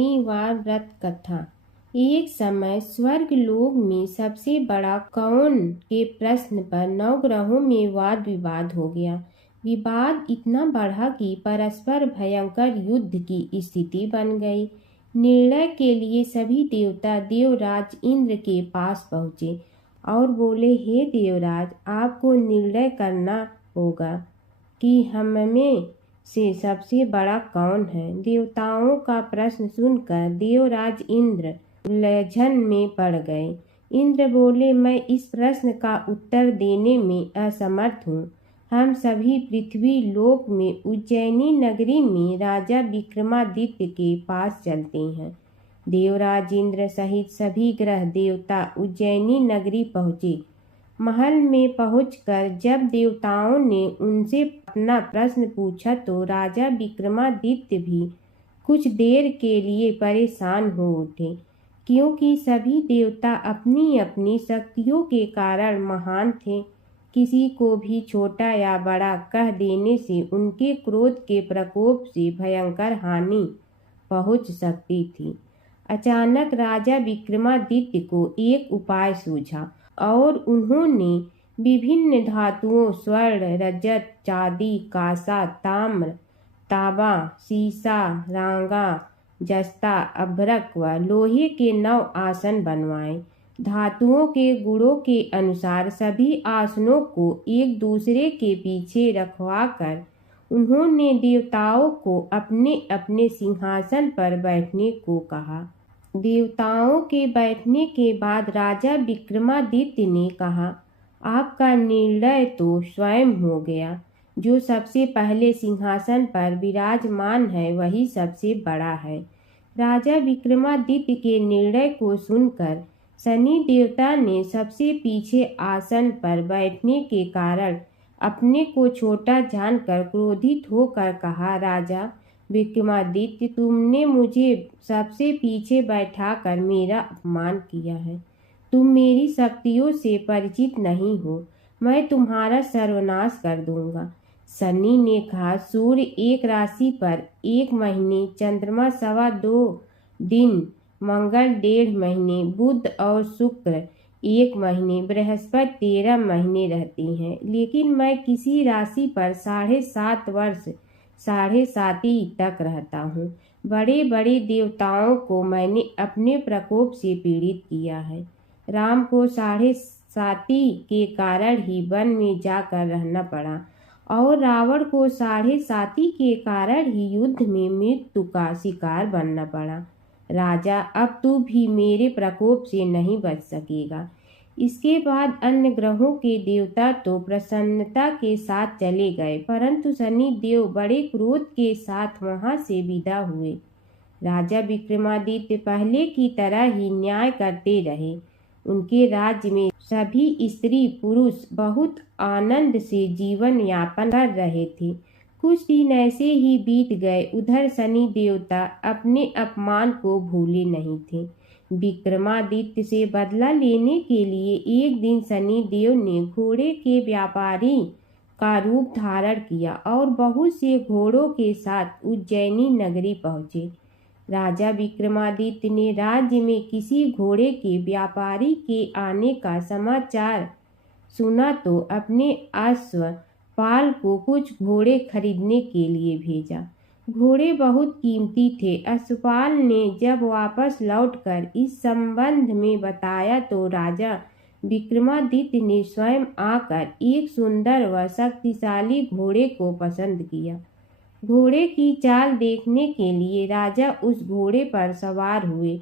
शनिवार व्रत कथा। एक समय स्वर्गलोक में सबसे बड़ा कौन के प्रश्न पर नवग्रहों में वाद विवाद हो गया। विवाद इतना बढ़ा कि परस्पर भयंकर युद्ध की स्थिति बन गई। निर्णय के लिए सभी देवता देवराज इंद्र के पास पहुँचे और बोले, हे देवराज, आपको निर्णय करना होगा कि हमें से सबसे बड़ा कौन है। देवताओं का प्रश्न सुनकर देवराज इंद्र उलझन में पड़ गए। इंद्र बोले, मैं इस प्रश्न का उत्तर देने में असमर्थ हूँ। हम सभी पृथ्वी लोक में उज्जैनी नगरी में राजा विक्रमादित्य के पास चलते हैं। देवराज इंद्र सहित सभी ग्रह देवता उज्जैनी नगरी पहुँचे। महल में पहुंचकर जब देवताओं ने उनसे अपना प्रश्न पूछा तो राजा विक्रमादित्य भी कुछ देर के लिए परेशान हो उठे, क्योंकि सभी देवता अपनी अपनी शक्तियों के कारण महान थे। किसी को भी छोटा या बड़ा कह देने से उनके क्रोध के प्रकोप से भयंकर हानि पहुंच सकती थी। अचानक राजा विक्रमादित्य को एक उपाय सूझा और उन्होंने विभिन्न धातुओं स्वर्ण, रजत, चांदी, कांसा, ताम्र, तांबा, सीसा, रांगा, जस्ता, अभ्रक व लोहे के 9 आसन बनवाए। धातुओं के गुणों के अनुसार सभी आसनों को एक दूसरे के पीछे रखवाकर उन्होंने देवताओं को अपने अपने सिंहासन पर बैठने को कहा। देवताओं के बैठने के बाद राजा विक्रमादित्य ने कहा, आपका निर्णय तो स्वयं हो गया। जो सबसे पहले सिंहासन पर विराजमान है वही सबसे बड़ा है। राजा विक्रमादित्य के निर्णय को सुनकर शनि देवता ने सबसे पीछे आसन पर बैठने के कारण अपने को छोटा जानकर क्रोधित होकर कहा, राजा विक्रमादित्य, तुमने मुझे सबसे पीछे बैठाकर मेरा अपमान किया है। तुम मेरी शक्तियों से परिचित नहीं हो। मैं तुम्हारा सर्वनाश कर दूंगा। शनि ने कहा, सूर्य एक राशि पर 1 महीने, चंद्रमा 2.25 दिन, मंगल 1.5 महीने, बुध और शुक्र 1 महीने, बृहस्पति 13 महीने रहती हैं, लेकिन मैं किसी राशि पर 7.5 वर्ष 7.5 तक रहता हूँ। बड़े बड़े देवताओं को मैंने अपने प्रकोप से पीड़ित किया है। राम को 7.5 के कारण ही वन में जाकर रहना पड़ा और रावण को 7.5 के कारण ही युद्ध में मृत्यु का शिकार बनना पड़ा। राजा, अब तू भी मेरे प्रकोप से नहीं बच सकेगा। इसके बाद अन्य ग्रहों के देवता तो प्रसन्नता के साथ चले गए, परंतु शनि देव बड़े क्रोध के साथ वहां से विदा हुए। राजा विक्रमादित्य पहले की तरह ही न्याय करते रहे। उनके राज्य में सभी स्त्री पुरुष बहुत आनंद से जीवन यापन कर रहे थे। कुछ दिन ऐसे ही बीत गए। उधर शनि देवता अपने अपमान को भूले नहीं थे। विक्रमादित्य से बदला लेने के लिए एक दिन शनि देव ने घोड़े के व्यापारी का रूप धारण किया और बहुत से घोड़ों के साथ उज्जैनी नगरी पहुँचे। राजा विक्रमादित्य ने राज्य में किसी घोड़े के व्यापारी के आने का समाचार सुना तो अपने अश्वपाल को कुछ घोड़े खरीदने के लिए भेजा। घोड़े बहुत कीमती थे। अश्वपाल ने जब वापस लौटकर इस संबंध में बताया तो राजा विक्रमादित्य ने स्वयं आकर एक सुंदर व शक्तिशाली घोड़े को पसंद किया। घोड़े की चाल देखने के लिए राजा उस घोड़े पर सवार हुए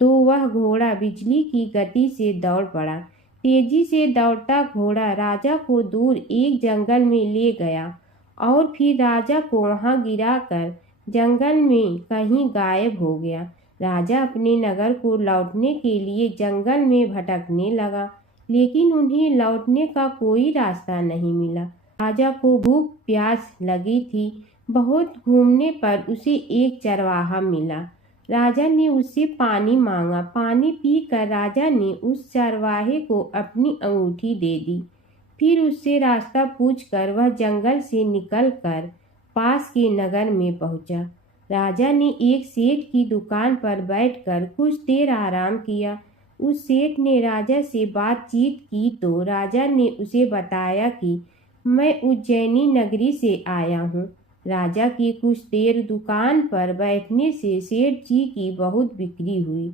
तो वह घोड़ा बिजली की गति से दौड़ पड़ा। तेजी से दौड़ता घोड़ा राजा को दूर एक जंगल में ले गया और फिर राजा को वहां गिराकर जंगल में कहीं गायब हो गया। राजा अपने नगर को लौटने के लिए जंगल में भटकने लगा, लेकिन उन्हें लौटने का कोई रास्ता नहीं मिला। राजा को भूख प्यास लगी थी। बहुत घूमने पर उसे एक चरवाहा मिला। राजा ने उससे पानी मांगा। पानी पीकर राजा ने उस चरवाहे को अपनी अंगूठी दे दी। फिर उससे रास्ता पूछकर वह जंगल से निकलकर पास के नगर में पहुंचा। राजा ने एक सेठ की दुकान पर बैठकर कुछ देर आराम किया। उस सेठ ने राजा से बातचीत की तो राजा ने उसे बताया कि मैं उज्जैनी नगरी से आया हूँ। राजा की कुछ देर दुकान पर बैठने से सेठ जी की बहुत बिक्री हुई।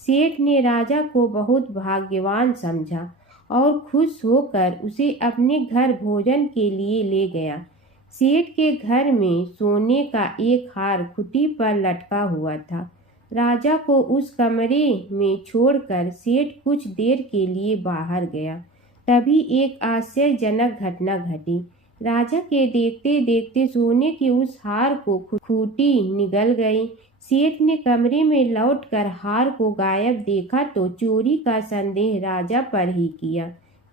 सेठ ने राजा को बहुत भाग्यवान समझा और खुश होकर उसे अपने घर भोजन के लिए ले गया। सेठ के घर में सोने का एक हार खुटी पर लटका हुआ था। राजा को उस कमरे में छोड़कर सेठ कुछ देर के लिए बाहर गया। तभी एक आश्चर्यजनक घटना घटी। राजा के देखते देखते सोने के उस हार को खूंटी निगल गई। सेठ ने कमरे में लौटकर हार को गायब देखा तो चोरी का संदेह राजा पर ही किया,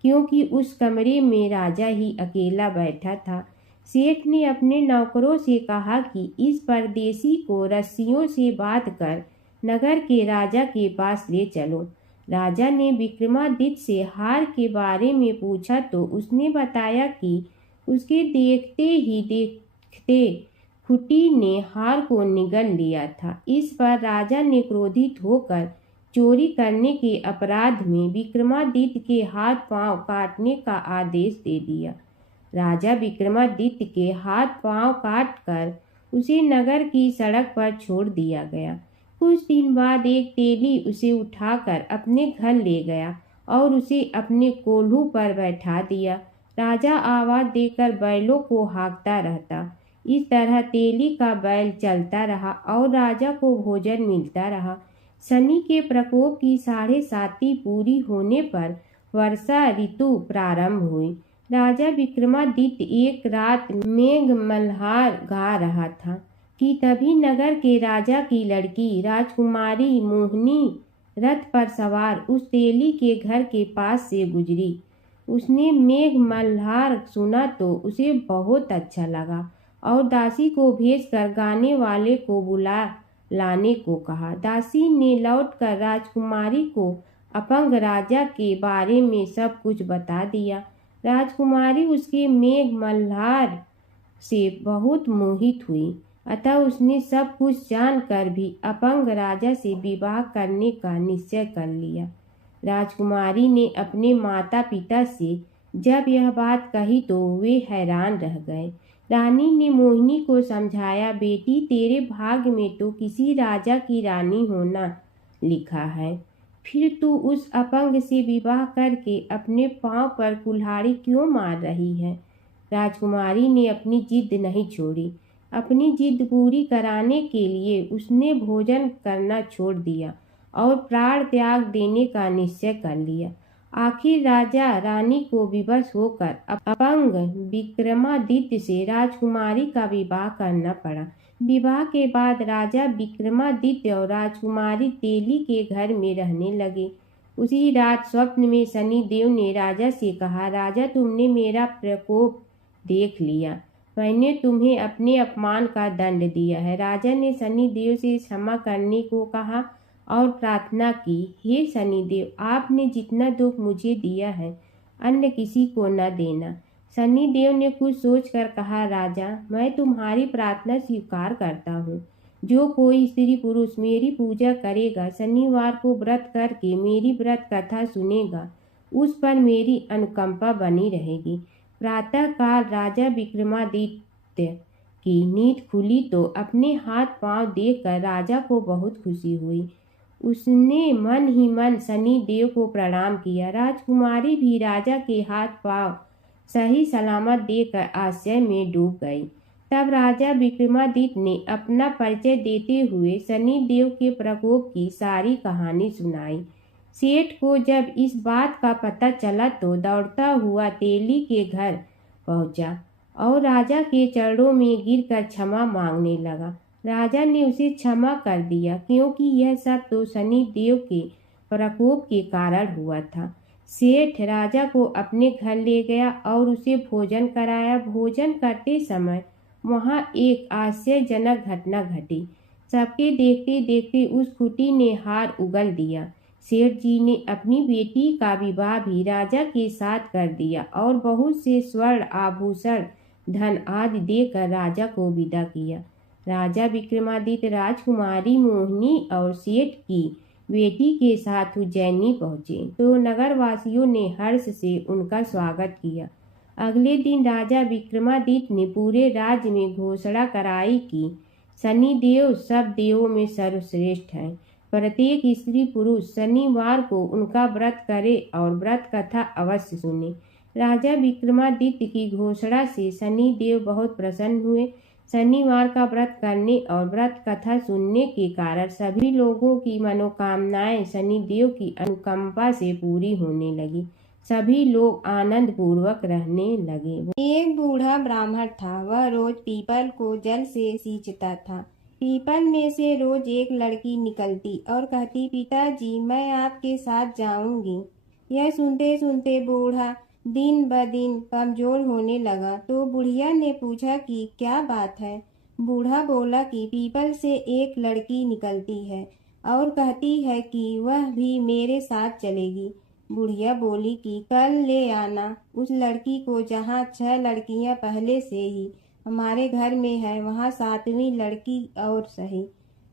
क्योंकि उस कमरे में राजा ही अकेला बैठा था। सेठ ने अपने नौकरों से कहा कि इस परदेसी को रस्सियों से बांधकर नगर के राजा के पास ले चलो। राजा ने विक्रमादित्य से हार के बारे में पूछा तो उसने बताया कि उसके देखते खुटी ने हार को निगल लिया था। इस पर राजा ने क्रोधित होकर चोरी करने के अपराध में विक्रमादित्य के हाथ पांव काटने का आदेश दे दिया। राजा विक्रमादित्य के हाथ पांव काटकर उसे नगर की सड़क पर छोड़ दिया गया। कुछ दिन बाद एक तेली उसे उठाकर अपने घर ले गया और उसे अपने कोल्हू पर बैठा दिया। राजा आवाज देकर बैलों को हाँकता रहता। इस तरह तेली का बैल चलता रहा और राजा को भोजन मिलता रहा। शनि के प्रकोप की 7.5 पूरी होने पर वर्षा ऋतु प्रारंभ हुई। राजा विक्रमादित्य एक रात मेघ मल्हार गा रहा था कि तभी नगर के राजा की लड़की राजकुमारी मोहिनी रथ पर सवार उस तेली के घर के पास से गुजरी। उसने मेघ मल्हार सुना तो उसे बहुत अच्छा लगा और दासी को भेजकर गाने वाले को बुला लाने को कहा। दासी ने लौटकर राजकुमारी को अपंग राजा के बारे में सब कुछ बता दिया। राजकुमारी उसके मेघ मल्हार से बहुत मोहित हुई, अतः उसने सब कुछ जानकर भी अपंग राजा से विवाह करने का निश्चय कर लिया। राजकुमारी ने अपने माता पिता से जब यह बात कही तो वे हैरान रह गए। रानी ने मोहिनी को समझाया, बेटी तेरे भाग्य में तो किसी राजा की रानी होना लिखा है, फिर तू उस अपंग से विवाह करके अपने पांव पर कुल्हाड़ी क्यों मार रही है। राजकुमारी ने अपनी जिद नहीं छोड़ी। अपनी जिद पूरी कराने के लिए उसने भोजन करना छोड़ दिया और प्राण त्याग देने का निश्चय कर लिया। आखिर राजा रानी को विवश होकर अपंग विक्रमादित्य से राजकुमारी का विवाह करना पड़ा। विवाह के बाद राजा विक्रमादित्य और राजकुमारी तेली के घर में रहने लगे। उसी रात स्वप्न में शनिदेव ने राजा से कहा, राजा तुमने मेरा प्रकोप देख लिया, मैंने तुम्हें अपने अपमान का दंड दिया है। राजा ने शनिदेव से क्षमा करने को कहा और प्रार्थना की, हे शनिदेव आपने जितना दुख मुझे दिया है अन्य किसी को न देना। शनिदेव ने कुछ सोचकर कहा, राजा मैं तुम्हारी प्रार्थना स्वीकार करता हूँ। जो कोई स्त्री पुरुष मेरी पूजा करेगा, शनिवार को व्रत करके मेरी व्रत कथा सुनेगा, उस पर मेरी अनुकंपा बनी रहेगी। प्रातःकाल राजा विक्रमादित्य की नींद खुली तो अपने हाथ पांव देखकर राजा को बहुत खुशी हुई। उसने मन ही मन शनिदेव को प्रणाम किया। राजकुमारी भी राजा के हाथ पांव सही सलामत देखकर आश्चर्य में डूब गई। तब राजा विक्रमादित्य ने अपना परिचय देते हुए शनिदेव के प्रकोप की सारी कहानी सुनाई। सेठ को जब इस बात का पता चला तो दौड़ता हुआ तेली के घर पहुंचा और राजा के चरणों में गिरकर क्षमा मांगने लगा। राजा ने उसे क्षमा कर दिया, क्योंकि यह सब तो शनिदेव के प्रकोप के कारण हुआ था। सेठ राजा को अपने घर ले गया और उसे भोजन कराया। भोजन करते समय वहां एक आश्चर्यजनक घटना घटी। सबके देखते देखते उस खुटी ने हार उगल दिया। सेठ जी ने अपनी बेटी का विवाह भी राजा के साथ कर दिया और बहुत से स्वर्ण आभूषण धन आदि देकर राजा को विदा किया। राजा विक्रमादित्य राजकुमारी मोहिनी और सेठ की बेटी के साथ उज्जैनी पहुंचे तो नगरवासियों ने हर्ष से उनका स्वागत किया। अगले दिन राजा विक्रमादित्य ने पूरे राज्य में घोषणा कराई कि शनिदेव सब देवों में सर्वश्रेष्ठ हैं। प्रत्येक स्त्री पुरुष शनिवार को उनका व्रत करे और व्रत कथा अवश्य सुने। राजा विक्रमादित्य की घोषणा से शनिदेव बहुत प्रसन्न हुए। शनिवार का व्रत करने और व्रत कथा सुनने के कारण सभी लोगों की मनोकामनाएं शनिदेव की अनुकंपा से पूरी होने लगी। सभी लोग आनंद पूर्वक रहने लगे। एक बूढ़ा ब्राह्मण था। वह रोज पीपल को जल से सींचता था। पीपल में से रोज एक लड़की निकलती और कहती, पिताजी मैं आपके साथ जाऊंगी। यह सुनते सुनते बूढ़ा दिन ब दिन कमजोर होने लगा। तो बुढ़िया ने पूछा कि क्या बात है। बूढ़ा बोला कि पीपल से एक लड़की निकलती है और कहती है कि वह भी मेरे साथ चलेगी। बुढ़िया बोली कि कल ले आना उस लड़की को, जहाँ 6 लड़कियां पहले से ही हमारे घर में है, वहाँ 7वीं लड़की और सही।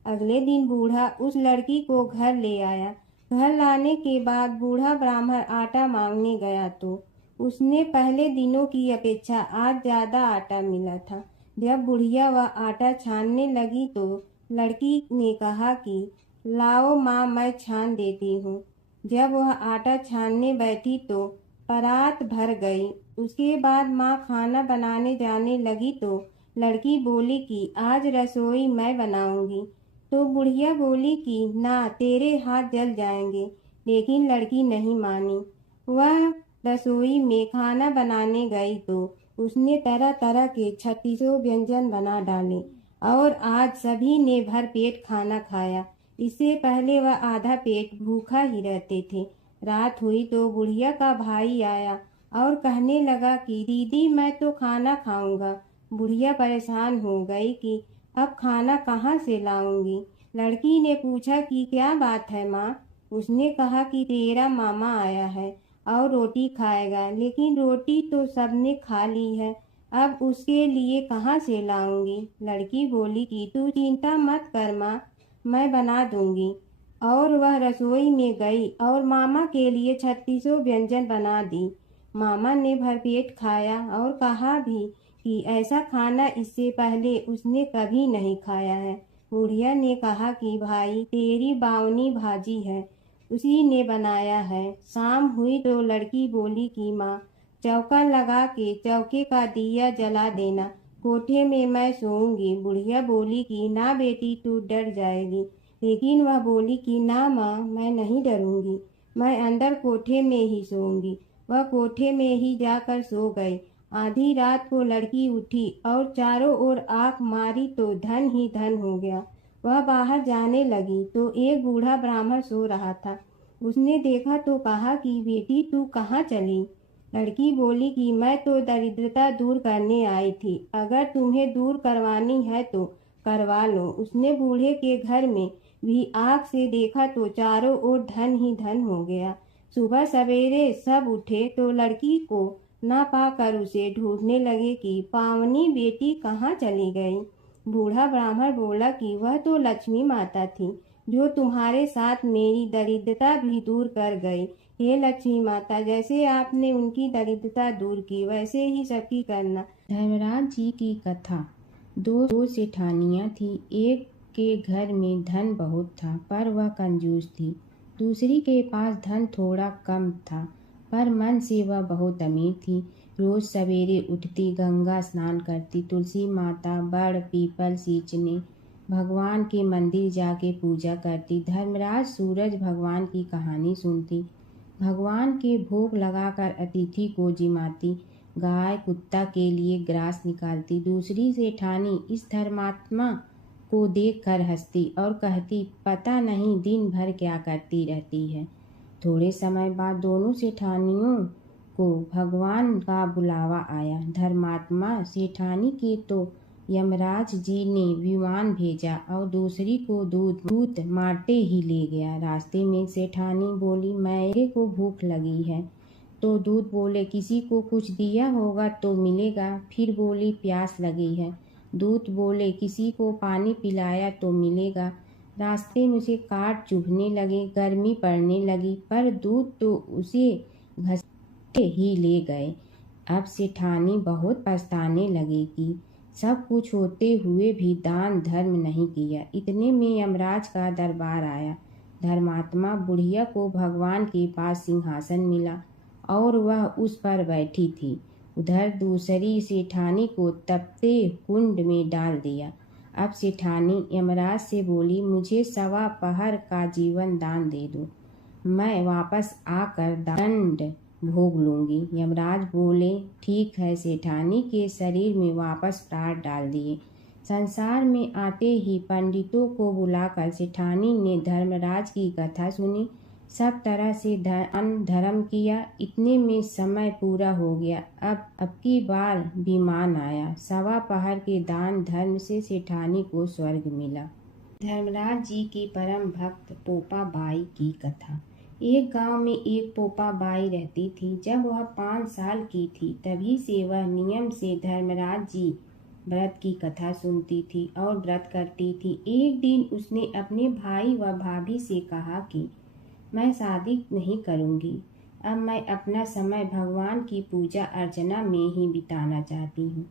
अगले दिन बूढ़ा उस लड़की को घर ले आया। घर लाने के बाद बूढ़ा ब्राह्मण आटा मांगने गया तो उसने पहले दिनों की अपेक्षा आज ज्यादा आटा मिला था। जब बुढ़िया वह आटा छानने लगी तो लड़की ने कहा कि लाओ माँ, मैं छान देती हूँ। जब वह आटा छानने बैठी तो परात भर गई। उसके बाद माँ खाना बनाने जाने लगी तो लड़की बोली कि आज रसोई मैं बनाऊंगी। तो बुढ़िया बोली कि ना, तेरे हाथ जल जाएंगे। लेकिन लड़की नहीं मानी। वह रसोई में खाना बनाने गई तो उसने तरह तरह के 36 व्यंजन बना डाले और आज सभी ने भर पेट खाना खाया। इससे पहले वह आधा पेट भूखा ही रहते थे। रात हुई तो बुढ़िया का भाई आया और कहने लगा कि दीदी मैं तो खाना खाऊंगा। बुढ़िया परेशान हो गई कि अब खाना कहाँ से लाऊंगी। लड़की ने पूछा कि क्या बात है माँ। उसने कहा कि तेरा मामा आया है और रोटी खाएगा, लेकिन रोटी तो सबने खा ली है, अब उसके लिए कहाँ से लाऊंगी। लड़की बोली कि तू चिंता मत कर माँ, मैं बना दूंगी। और वह रसोई में गई और मामा के लिए 36 व्यंजन बना दी। मामा ने भरपेट खाया और कहा भी कि ऐसा खाना इससे पहले उसने कभी नहीं खाया है। बुढ़िया ने कहा कि भाई तेरी बावनी भाजी है, उसी ने बनाया है। शाम हुई तो लड़की बोली कि माँ चौका लगा के चौके का दिया जला देना, कोठे में मैं सोऊंगी। बुढ़िया बोली कि ना बेटी तू डर जाएगी। लेकिन वह बोली कि ना माँ, मैं नहीं डरूंगी, मैं अंदर कोठे में ही सोऊंगी। वह कोठे में ही जाकर सो गई। आधी रात को लड़की उठी और चारों ओर आंख मारी तो धन ही धन हो गया। वह बाहर जाने लगी तो एक बूढ़ा ब्राह्मण सो रहा था। उसने देखा तो कहा कि बेटी तू कहाँ चली। लड़की बोली कि मैं तो दरिद्रता दूर करने आई थी, अगर तुम्हें दूर करवानी है तो करवा लो। उसने बूढ़े के घर में भी आँख से देखा तो चारों ओर धन ही धन हो गया। सुबह सवेरे सब उठे तो लड़की को ना पाकर उसे ढूंढने लगे कि पावनी बेटी कहाँ चली गई। बूढ़ा ब्राह्मण बोला कि वह तो लक्ष्मी माता थी, जो तुम्हारे साथ मेरी दरिद्रता भी दूर कर गई। हे लक्ष्मी माता, जैसे आपने उनकी दरिद्रता दूर की वैसे ही सबकी करना। धर्मराज जी की कथा। दो सेठानियाँ थी। एक के घर में धन बहुत था पर वह कंजूस थी। दूसरी के पास धन थोड़ा कम था पर मन से वह बहुत अमीर थी। रोज सवेरे उठती, गंगा स्नान करती, तुलसी माता, बड़, पीपल सींचने, भगवान के मंदिर जाके पूजा करती। धर्मराज सूरज भगवान की कहानी सुनती, भगवान के भोग लगाकर अतिथि को जिमाती, गाय कुत्ता के लिए ग्रास निकालती। दूसरी सेठानी इस धर्मात्मा को देखकर हंसती और कहती, पता नहीं दिन भर क्या करती रहती है। थोड़े समय बाद दोनों सेठानियों को भगवान का बुलावा आया। धर्मात्मा सेठानी के तो यमराज जी ने विमान भेजा और दूसरी को दूत मारते ही ले गया। रास्ते में सेठानी बोली, मेरे को भूख लगी है। तो दूत बोले, किसी को कुछ दिया होगा तो मिलेगा। फिर बोली, प्यास लगी है। दूत बोले, किसी को पानी पिलाया तो मिलेगा। रास्ते में उसे काट चुभने लगे, गर्मी पड़ने लगी, पर दूत तो उसे घसीटे ही ले गए। अब सेठानी बहुत पछताने लगी कि सब कुछ होते हुए भी दान धर्म नहीं किया। इतने में यमराज का दरबार आया। धर्मात्मा बुढ़िया को भगवान के पास सिंहासन मिला और वह उस पर बैठी थी। उधर दूसरी सेठानी को तपते कुंड में डाल दिया। अब सेठानी यमराज से बोली, मुझे 1.25 पहर का जीवन दान दे दो, मैं वापस आकर दंड भोग लूंगी। यमराज बोले, ठीक है। सेठानी के शरीर में वापस प्राण डाल दिए। संसार में आते ही पंडितों को बुलाकर सेठानी ने धर्मराज की कथा सुनी, सब तरह से दान धर्म किया। इतने में समय पूरा हो गया। अब की बार विमान आया। 1.25 पहर के दान धर्म से सेठानी को स्वर्ग मिला। धर्मराज जी की परम भक्त पोपा बाई की कथा। एक गांव में एक पोपा बाई रहती थी। जब वह 5 साल की थी तभी से वह नियम से धर्मराज जी व्रत की कथा सुनती थी और व्रत करती थी। एक दिन उसने अपने भाई व भाभी से कहा कि मैं शादी नहीं करूंगी, अब मैं अपना समय भगवान की पूजा अर्चना में ही बिताना चाहती हूँ।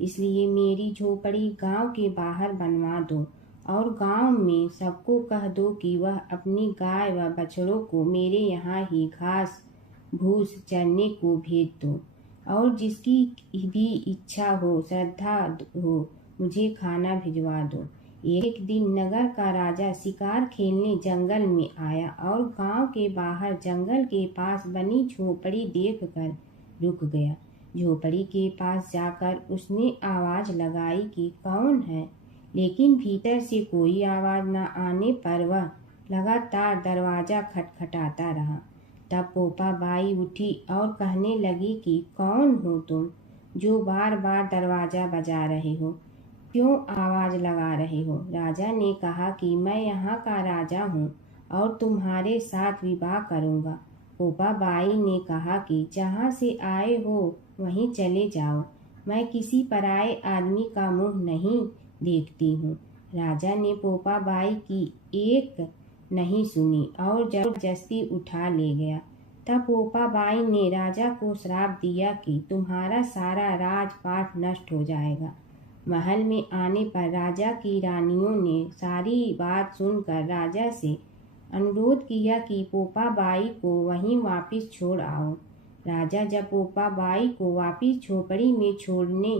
इसलिए मेरी झोपड़ी गांव के बाहर बनवा दो और गांव में सबको कह दो कि वह अपनी गाय व बछड़ों को मेरे यहाँ ही घास भूस चरने को भेज दो और जिसकी भी इच्छा हो, श्रद्धा हो, मुझे खाना भिजवा दो। एक दिन नगर का राजा शिकार खेलने जंगल में आया और गांव के बाहर जंगल के पास बनी झोपड़ी देखकर रुक गया। झोपड़ी के पास जाकर उसने आवाज लगाई कि कौन है, लेकिन भीतर से कोई आवाज न आने पर वह लगातार दरवाजा खटखटाता रहा। तब पोपा बाई उठी और कहने लगी कि कौन हो तुम जो बार बार दरवाजा बजा रहे हो, क्यों आवाज लगा रहे हो? राजा ने कहा कि मैं यहाँ का राजा हूँ और तुम्हारे साथ विवाह करूँगा। पोपा बाई ने कहा कि जहाँ से आए हो वहीं चले जाओ, मैं किसी पराये आदमी का मुंह नहीं देखती हूँ। राजा ने पोपा बाई की एक नहीं सुनी और जबरदस्ती उठा ले गया। तब पोपा बाई ने राजा को श्राप दिया कि तुम्हारा सारा राजपाट नष्ट हो जाएगा। महल में आने पर राजा की रानियों ने सारी बात सुनकर राजा से अनुरोध किया कि पोपा बाई को वहीं वापस छोड़ आओ। राजा जब पोपा बाई को वापस झोपड़ी में छोड़ने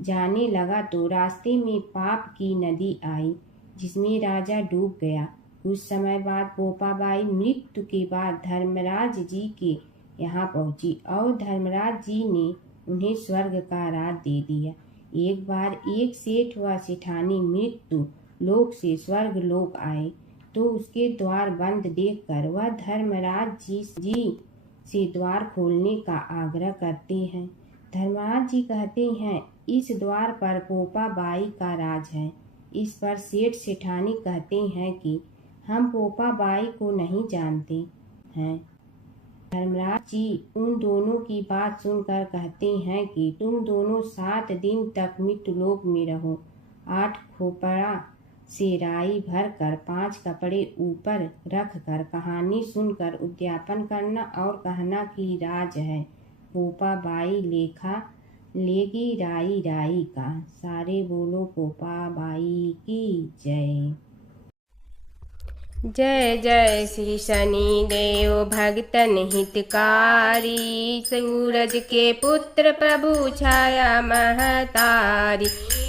जाने लगा तो रास्ते में पाप की नदी आई जिसमें राजा डूब गया। कुछ समय बाद पोपा बाई मृत्यु के बाद धर्मराज जी के यहाँ पहुंची और धर्मराज जी ने उन्हें स्वर्ग का राज दे दिया। एक बार एक सेठ व सेठानी मृत्यु लोक से स्वर्ग लोक आए तो उसके द्वार बंद देखकर वह धर्मराज जी से द्वार खोलने का आग्रह करते हैं। धर्मराज जी कहते हैं, इस द्वार पर पोपा बाई का राज है। इस पर सेठ सेठानी कहते हैं कि हम पोपा बाई को नहीं जानते हैं। धर्मराज जी उन दोनों की बात सुनकर कहते हैं कि तुम दोनों 7 दिन तक मृत्युलोक में रहो। 8 खोपड़ा से राई भर कर 5 कपड़े ऊपर रख कर कहानी सुनकर उद्यापन करना और कहना कि राज है। पोपा बाई लेखा लेगी राई राई का। सारे बोलो पोपा बाई की जय। जय जय श्री शनि देव भक्तन हितकारी, सूरज के पुत्र प्रभु छाया महतारी।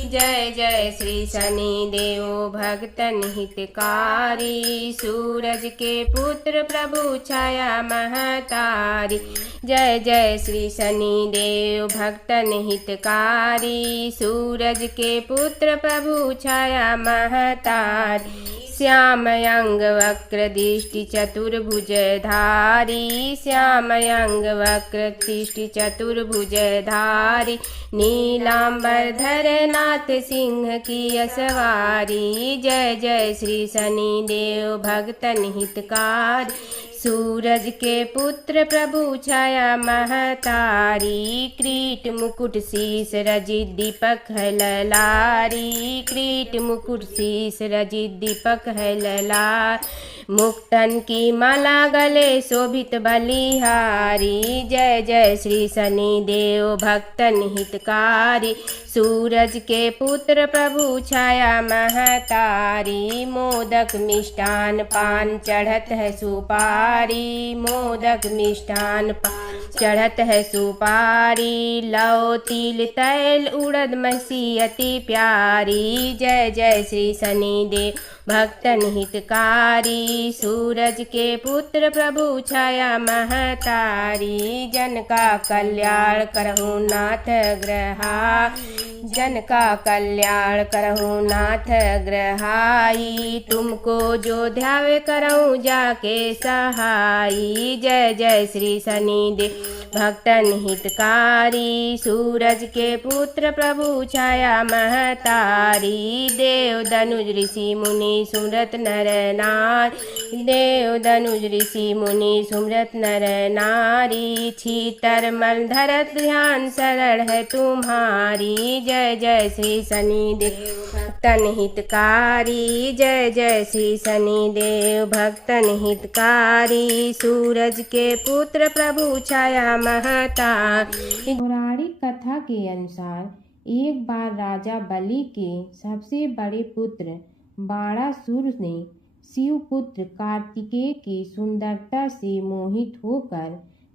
जय जय श्री शनि देव भक्तन हितकारी, सूरज के पुत्र प्रभु छाया महतारी। जय जय श्री शनि देव भक्तन हितकारी, सूरज के पुत्र प्रभु छाया महतारी। श्याम अंग वक्र दृष्टि चतुर्भुज धारी, श्याम अंग वक्र दृष्टि चतुर्भुज धारी। नीलांबर धर नाथ सिंह की असवारी। जय जय श्री शनि देव भक्तन हितकारी, सूरज के पुत्र प्रभु छाया महतारी, क्रीट मुकुट शीस रजित दीपक है ललारी, क्रीट मुकुट शीस रजित दीपक है ललार, मुक्तन की माला गले शोभित बलिहारी, जय जय श्री शनिदेव भक्तन हितकारी, सूरज के पुत्र प्रभु छाया महतारी, मोदक मिष्ठान पान चढ़त है सुपारी, मोदक मिष्ठान पान चढ़त है सुपारी, लौ तिल तैल उड़द मसी अति प्यारी, जय जय श्री शनिदेव भक्तन हितकारी, सूरज के पुत्र प्रभु छाया महतारी, जन का कल्याण करहु नाथ ग्रहा, जन का कल्याण करहु नाथ ग्रहाई, तुमको जो ध्यावे करहु जाके सहाई, जय जय श्री शनिदेव भक्तन हितकारी, सूरज के पुत्र प्रभु छाया महतारी, देव धनुज ऋषि मुनि सुमरत नर नारी, देव धनुज ऋषि मुनि सुमरत नर नारी, छीतर मल धरत ध्यान शरण है तुम्हारी, जय जय श्री शनिदेव भक्तन हितकारी, जय जय श्री शनिदेव भक्तन हितकारी, सूरज के पुत्र प्रभु छाया महतारी। पौराणिक कथा के अनुसार एक बार राजा बलि के सबसे बड़े पुत्र बाणासुर ने शिवपुत्र कार्तिकेय की सुंदरता से मोहित होकर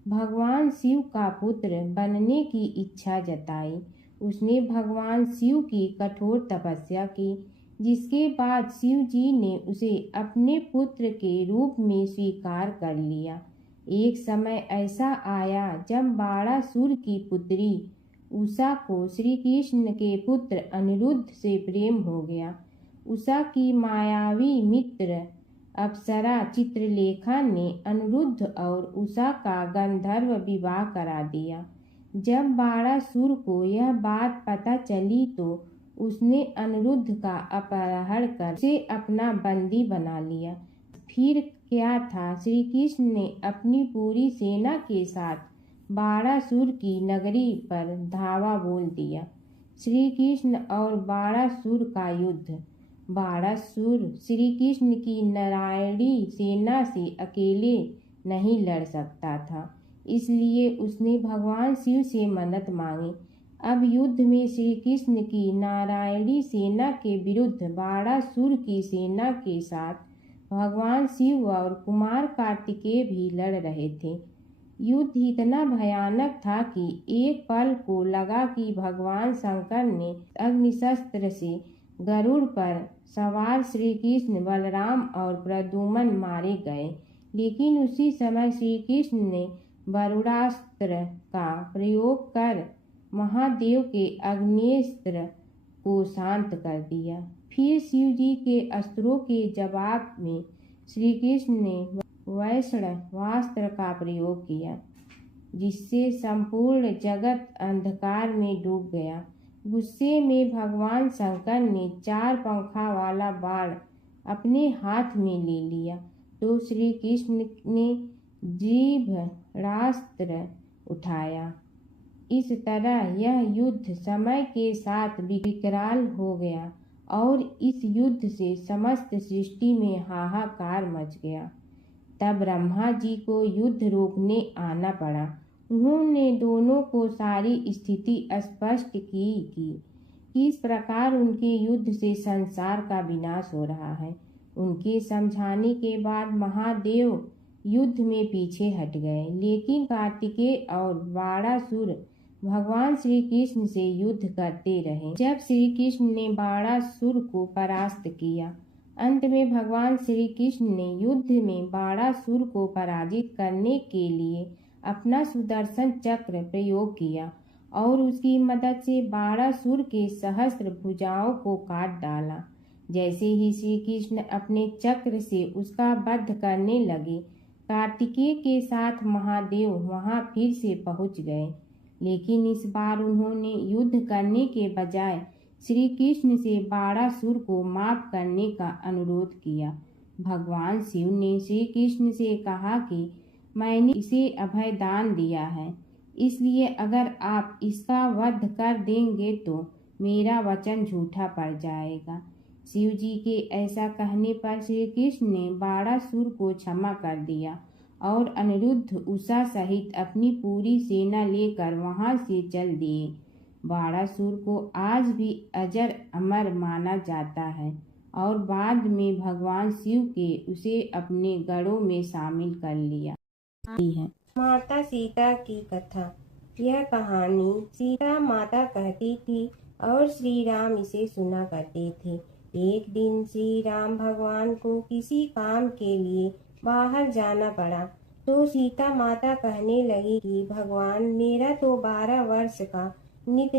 भगवान शिव का पुत्र बनने की इच्छा जताई। उसने भगवान शिव की कठोर तपस्या की, जिसके बाद शिव जी ने उसे अपने पुत्र के रूप में स्वीकार कर लिया। एक समय ऐसा आया जब बाणासुर की पुत्री उषा को श्री कृष्ण के पुत्र अनिरुद्ध से प्रेम हो गया। उषा की मायावी मित्र अप्सरा चित्रलेखा ने अनिरुद्ध और उषा का गंधर्व विवाह करा दिया। जब बाणासुर को यह बात पता चली तो उसने अनिरुद्ध का अपहरण कर उसे अपना बंदी बना लिया। फिर क्या था, श्री कृष्ण ने अपनी पूरी सेना के साथ बाणासुर की नगरी पर धावा बोल दिया। श्री कृष्ण और बाणासुर का युद्ध। बाणासुर श्री कृष्ण की नारायणी सेना से अकेले नहीं लड़ सकता था, इसलिए उसने भगवान शिव से मदद मांगी। अब युद्ध में श्री कृष्ण की नारायणी सेना के विरुद्ध बाणासुर की सेना के साथ भगवान शिव और कुमार कार्तिकेय भी लड़ रहे थे। युद्ध इतना भयानक था कि एक पल को लगा कि भगवान शंकर ने अग्निशस्त्र से गरुड़ पर सवार श्री कृष्ण, बलराम और प्रद्युम्न मारे गए। लेकिन उसी समय श्री कृष्ण ने वरुणास्त्र का प्रयोग कर महादेव के अग्नेस्त्र को शांत कर दिया। फिर शिव जी के अस्त्रों के जवाब में श्री कृष्ण ने वैष्णवास्त्र का प्रयोग किया, जिससे संपूर्ण जगत अंधकार में डूब गया। गुस्से में भगवान शंकर ने 4 पंखा वाला बाण अपने हाथ में ले लिया तो श्री कृष्ण ने जीभरास्त्र उठाया। इस तरह यह युद्ध समय के साथ विकराल हो गया और इस युद्ध से समस्त सृष्टि में हाहाकार मच गया। तब ब्रह्मा जी को युद्ध रोकने आना पड़ा। उन्होंने दोनों को सारी स्थिति स्पष्ट की कि किस प्रकार उनके युद्ध से संसार का विनाश हो रहा है। उनके समझाने के बाद महादेव युद्ध में पीछे हट गए, लेकिन कार्तिकेय और बाणासुर भगवान श्री कृष्ण से युद्ध करते रहे। जब श्री कृष्ण ने बाणासुर को परास्त किया, अंत में भगवान श्री कृष्ण ने युद्ध में बाणासुर को पराजित करने के लिए अपना सुदर्शन चक्र प्रयोग किया और उसकी मदद से बाणासुर के सहस्त्र भुजाओं को काट डाला। जैसे ही श्री कृष्ण अपने चक्र से उसका वध करने लगे, कार्तिकेय के साथ महादेव वहां फिर से पहुंच गए, लेकिन इस बार उन्होंने युद्ध करने के बजाय श्री कृष्ण से बाणासुर को माफ करने का अनुरोध किया। भगवान शिव ने श्री कृष्ण से कहा कि मैंने इसे अभय दान दिया है, इसलिए अगर आप इसका वध कर देंगे तो मेरा वचन झूठा पड़ जाएगा। शिव जी के ऐसा कहने पर श्री कृष्ण ने बाणासुर को क्षमा कर दिया और अनिरुद्ध उषा सहित अपनी पूरी सेना लेकर वहां से चल दिए। बाणासुर को आज भी अजर अमर माना जाता है और बाद में भगवान शिव के उसे अपने गढ़ों में शामिल कर लिया है। माता सीता की कथा। यह कहानी सीता माता कहती थी और श्री राम इसे सुना करते थे। एक दिन श्री राम भगवान को किसी काम के लिए बाहर जाना पड़ा तो सीता माता कहने लगी कि भगवान, मेरा तो 12 वर्ष का नित्य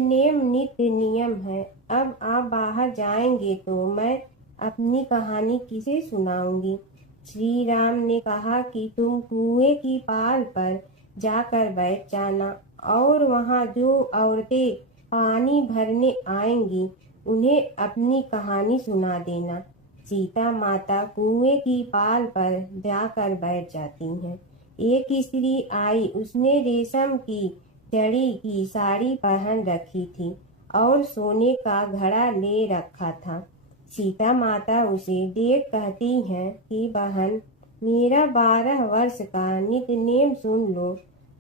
नियम है। अब आप बाहर जाएंगे तो मैं अपनी कहानी किसे सुनाऊंगी। श्री राम ने कहा कि तुम कुएं की पाल पर जाकर बैठ जाना और वहां जो औरतें पानी भरने आएंगी उन्हें अपनी कहानी सुना देना। सीता माता कुएं की पाल पर जाकर बैठ जाती हैं। एक स्त्री आई, उसने रेशम की जड़ी की साड़ी पहन रखी थी और सोने का घड़ा ले रखा था। सीता माता उसे देख कहती हैं कि बहन, मेरा 12 वर्ष का नित्य नेम सुन लो।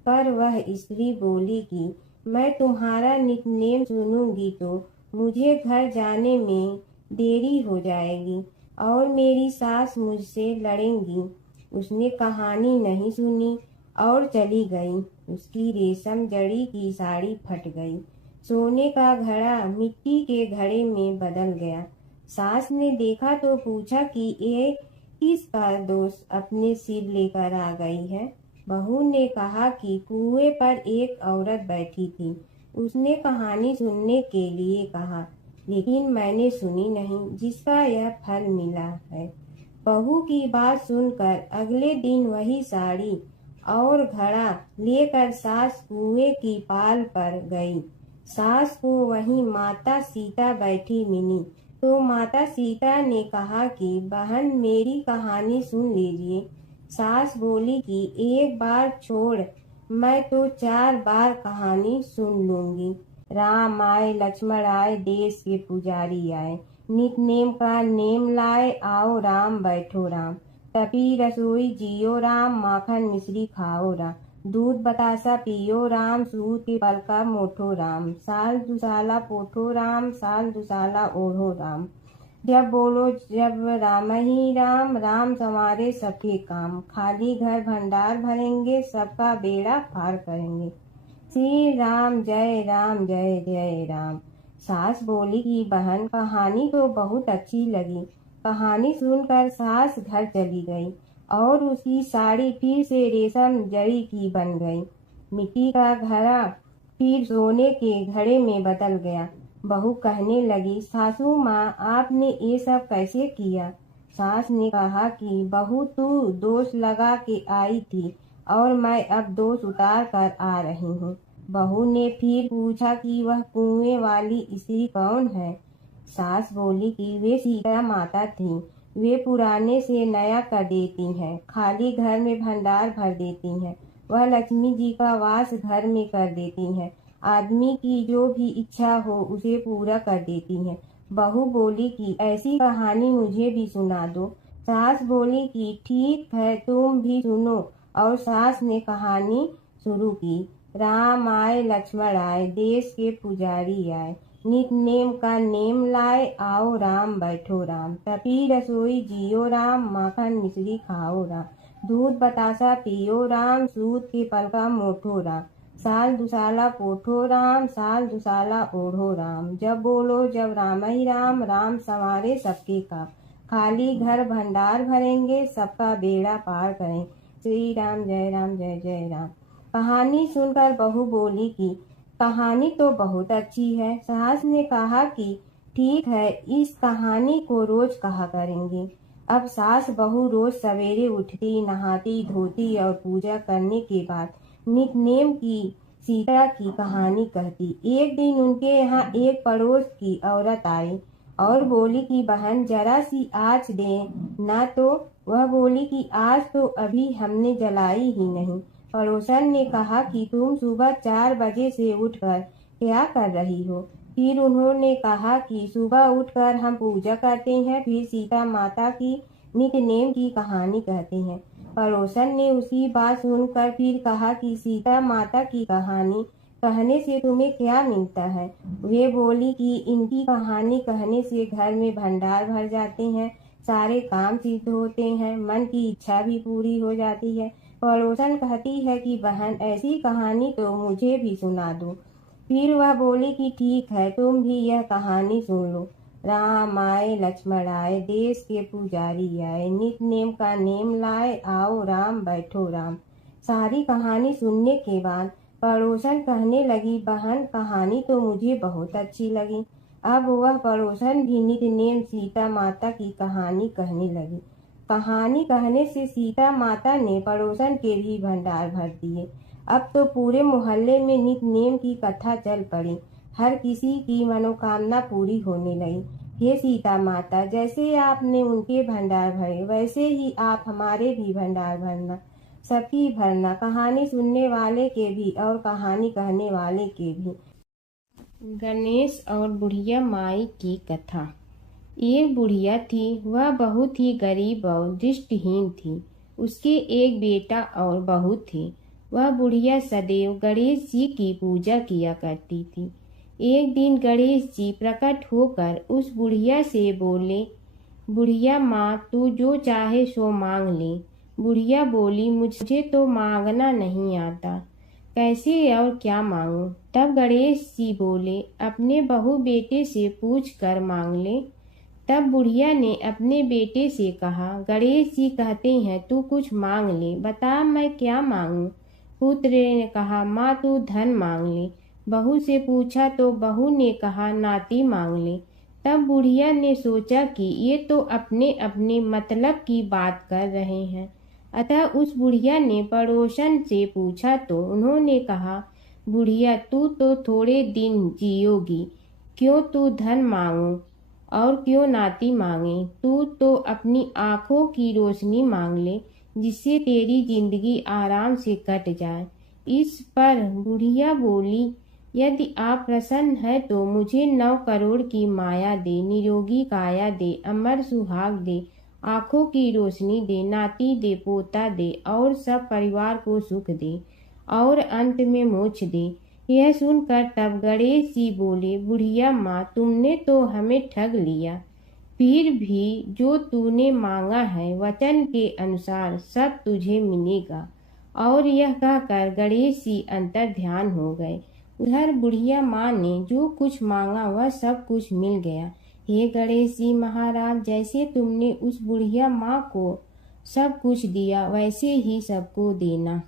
पर वह स्त्री बोली कि मैं तुम्हारा नित्य नेम सुनूंगी तो मुझे घर जाने में देरी हो जाएगी और मेरी सास मुझसे लड़ेंगी। उसने कहानी नहीं सुनी और चली गई। उसकी रेशम जड़ी की साड़ी फट गई, सोने का घड़ा मिट्टी के घड़े में बदल गया। सास ने देखा तो पूछा कि ये किसका दोष अपने सिर लेकर आ गई है। बहू ने कहा कि कुएं पर एक औरत बैठी थी, उसने कहानी सुनने के लिए कहा, लेकिन मैंने सुनी नहीं, जिसका यह फल मिला है। बहू की बात सुनकर अगले दिन वही साड़ी और घड़ा लेकर सास कुएं की पाल पर गई। सास को वहीं माता सीता बैठी मिली तो माता सीता ने कहा कि बहन, मेरी कहानी सुन लीजिए। सास बोली कि एक बार छोड़, मैं तो 4 बार कहानी सुन लूंगी। राम आए, लक्ष्मण आए, देश के पुजारी आए, नित नेम का नेम लाए, आओ राम बैठो राम। तपी रसोई जियो राम, माखन मिश्री खाओ राम। दूध बतासा पियो राम, सूत के पल का मोठो राम। साल दुसाला पोठो राम, साल दुसाला ओढ़ो राम। जब बोलो जब राम ही राम, राम संवारे सबके काम। खाली घर भंडार भरेंगे, सबका बेड़ा पार करेंगे। श्री राम जय राम जय जय राम। सास बोली कि बहन, कहानी तो बहुत अच्छी लगी। कहानी सुनकर सास घर चली गई और उसकी साड़ी फिर से रेशम जड़ी की बन गई। मिट्टी का घड़ा फिर सोने के घड़े में बदल गया। बहू कहने लगी, सासू माँ, आपने ये सब कैसे किया। सास ने कहा कि बहू, तू दोष लगा के आई थी और मैं अब दोष उतार कर आ रही हूँ। बहू ने फिर पूछा कि वह कुएं वाली स्त्री कौन है। सास बोली कि वे सीता माता थी। वे पुराने से नया कर देती हैं, खाली घर में भंडार भर देती हैं। वह लक्ष्मी जी का वास घर में कर देती हैं। आदमी की जो भी इच्छा हो उसे पूरा कर देती हैं। बहू बोली कि ऐसी कहानी मुझे भी सुना दो। सास बोली कि ठीक है, तुम भी सुनो। और सास ने कहानी शुरू की। राम आए, लक्ष्मण आए, देश के पुजारी आए, नित नेम का नेम लाए, आओ राम बैठो राम। तपी रसोई जियो राम, माखन मिश्री खाओ राम। दूध बतासा पियो राम, सूत के पल का मोठो राम। साल दुसाला पोठो राम, साल दुसाला ओढ़ो राम। जब बोलो जब राम ही राम, राम संवारे सबके काम। खाली घर भंडार भरेंगे, सबका बेड़ा पार करें। श्री राम जय जय राम। कहानी सुनकर बहू बोली कि कहानी तो बहुत अच्छी है। सास ने कहा कि ठीक है, इस कहानी को रोज कहा करेंगे। अब सास बहू रोज सवेरे उठती, नहाती धोती और पूजा करने के बाद नित नेम की सीता की कहानी कहती। एक दिन उनके यहाँ एक पड़ोस की औरत आई और बोली कि बहन जरा सी आँच दे ना। तो वह बोली कि आज तो अभी हमने जलाई ही नहीं। पड़ोसन ने कहा कि तुम सुबह 4 बजे से उठकर क्या कर रही हो? फिर उन्होंने कहा कि सुबह उठकर हम पूजा करते हैं, फिर सीता माता की नित्य नेम की कहानी कहते हैं। पड़ोसन ने उसकी बात सुनकर फिर कहा कि सीता माता की कहानी कहने से तुम्हें क्या मिलता है? वे बोली कि इनकी कहानी कहने से घर में भंडार भर जाते हैं, सारे काम सिद्ध होते हैं, मन की इच्छा भी पूरी हो जाती है। पड़ोसन कहती है कि बहन ऐसी कहानी तो मुझे भी सुना दो। फिर वह बोली कि ठीक है, तुम भी यह कहानी सुन लो। राम आए लक्ष्मण आए, देश के पुजारी आए, नित नेम का नेम लाए, आओ राम बैठो राम। सारी कहानी सुनने के बाद पड़ोसन कहने लगी, बहन कहानी तो मुझे बहुत अच्छी लगी। अब वह पड़ोसन भी नित नेम सीता माता की कहानी कहने लगी। कहानी कहने से सीता माता ने पड़ोसन के भी भंडार भर दिए। अब तो पूरे मोहल्ले में नित नेम की कथा चल पड़ी। हर किसी की मनोकामना पूरी होने लगी। हे सीता माता, जैसे आपने उनके भंडार भरे वैसे ही आप हमारे भी भंडार भरना, सबकी भरना, कहानी सुनने वाले के भी और कहानी कहने वाले के भी। गणेश और बुढ़िया माई की कथा। एक बुढ़िया थी, वह बहुत ही गरीब और दृष्टिहीन थी। उसके एक बेटा और बहू थे। वह बुढ़िया सदैव गणेश जी की पूजा किया करती थी। एक दिन गणेश जी प्रकट होकर उस बुढ़िया से बोले, बुढ़िया माँ, तू जो चाहे सो मांग ले। बुढ़िया बोली, मुझे तो मांगना नहीं आता, कैसे और क्या मांगूं? तब गणेश जी बोले, अपने बहू बेटे से पूछ कर मांग ले। तब बुढ़िया ने अपने बेटे से कहा, गणेश जी कहते हैं तू कुछ मांग ले, बता मैं क्या मांगूं? पुत्र ने कहा, माँ तू धन मांग ले। बहू से पूछा तो बहू ने कहा, नाती मांग ले। तब बुढ़िया ने सोचा कि ये तो अपने अपने मतलब की बात कर रहे हैं। अतः उस बुढ़िया ने पड़ोसन से पूछा तो उन्होंने कहा, बुढ़िया तू तो थोड़े दिन जियोगी, क्यों तू धन मांगो और क्यों नाती मांगे? तू तो अपनी आँखों की रोशनी मांग ले, जिससे तेरी जिंदगी आराम से कट जाए। इस पर बुढ़िया बोली, यदि आप प्रसन्न है तो मुझे 9 करोड़ की माया दे, निरोगी काया दे, अमर सुहाग दे, आँखों की रोशनी दे, नाती दे, पोता दे और सब परिवार को सुख दे और अंत में मोक्ष दे। यह सुनकर तब गणेश जी बोले, बुढ़िया माँ, तुमने तो हमें ठग लिया। फिर भी जो तूने मांगा है वचन के अनुसार सब तुझे मिलेगा। और यह कहकर गणेश जी अंतर ध्यान हो गए। उधर बुढ़िया माँ ने जो कुछ मांगा वह सब कुछ मिल गया। हे गणेश जी महाराज, जैसे तुमने उस बुढ़िया माँ को सब कुछ दिया वैसे ही सबको देना।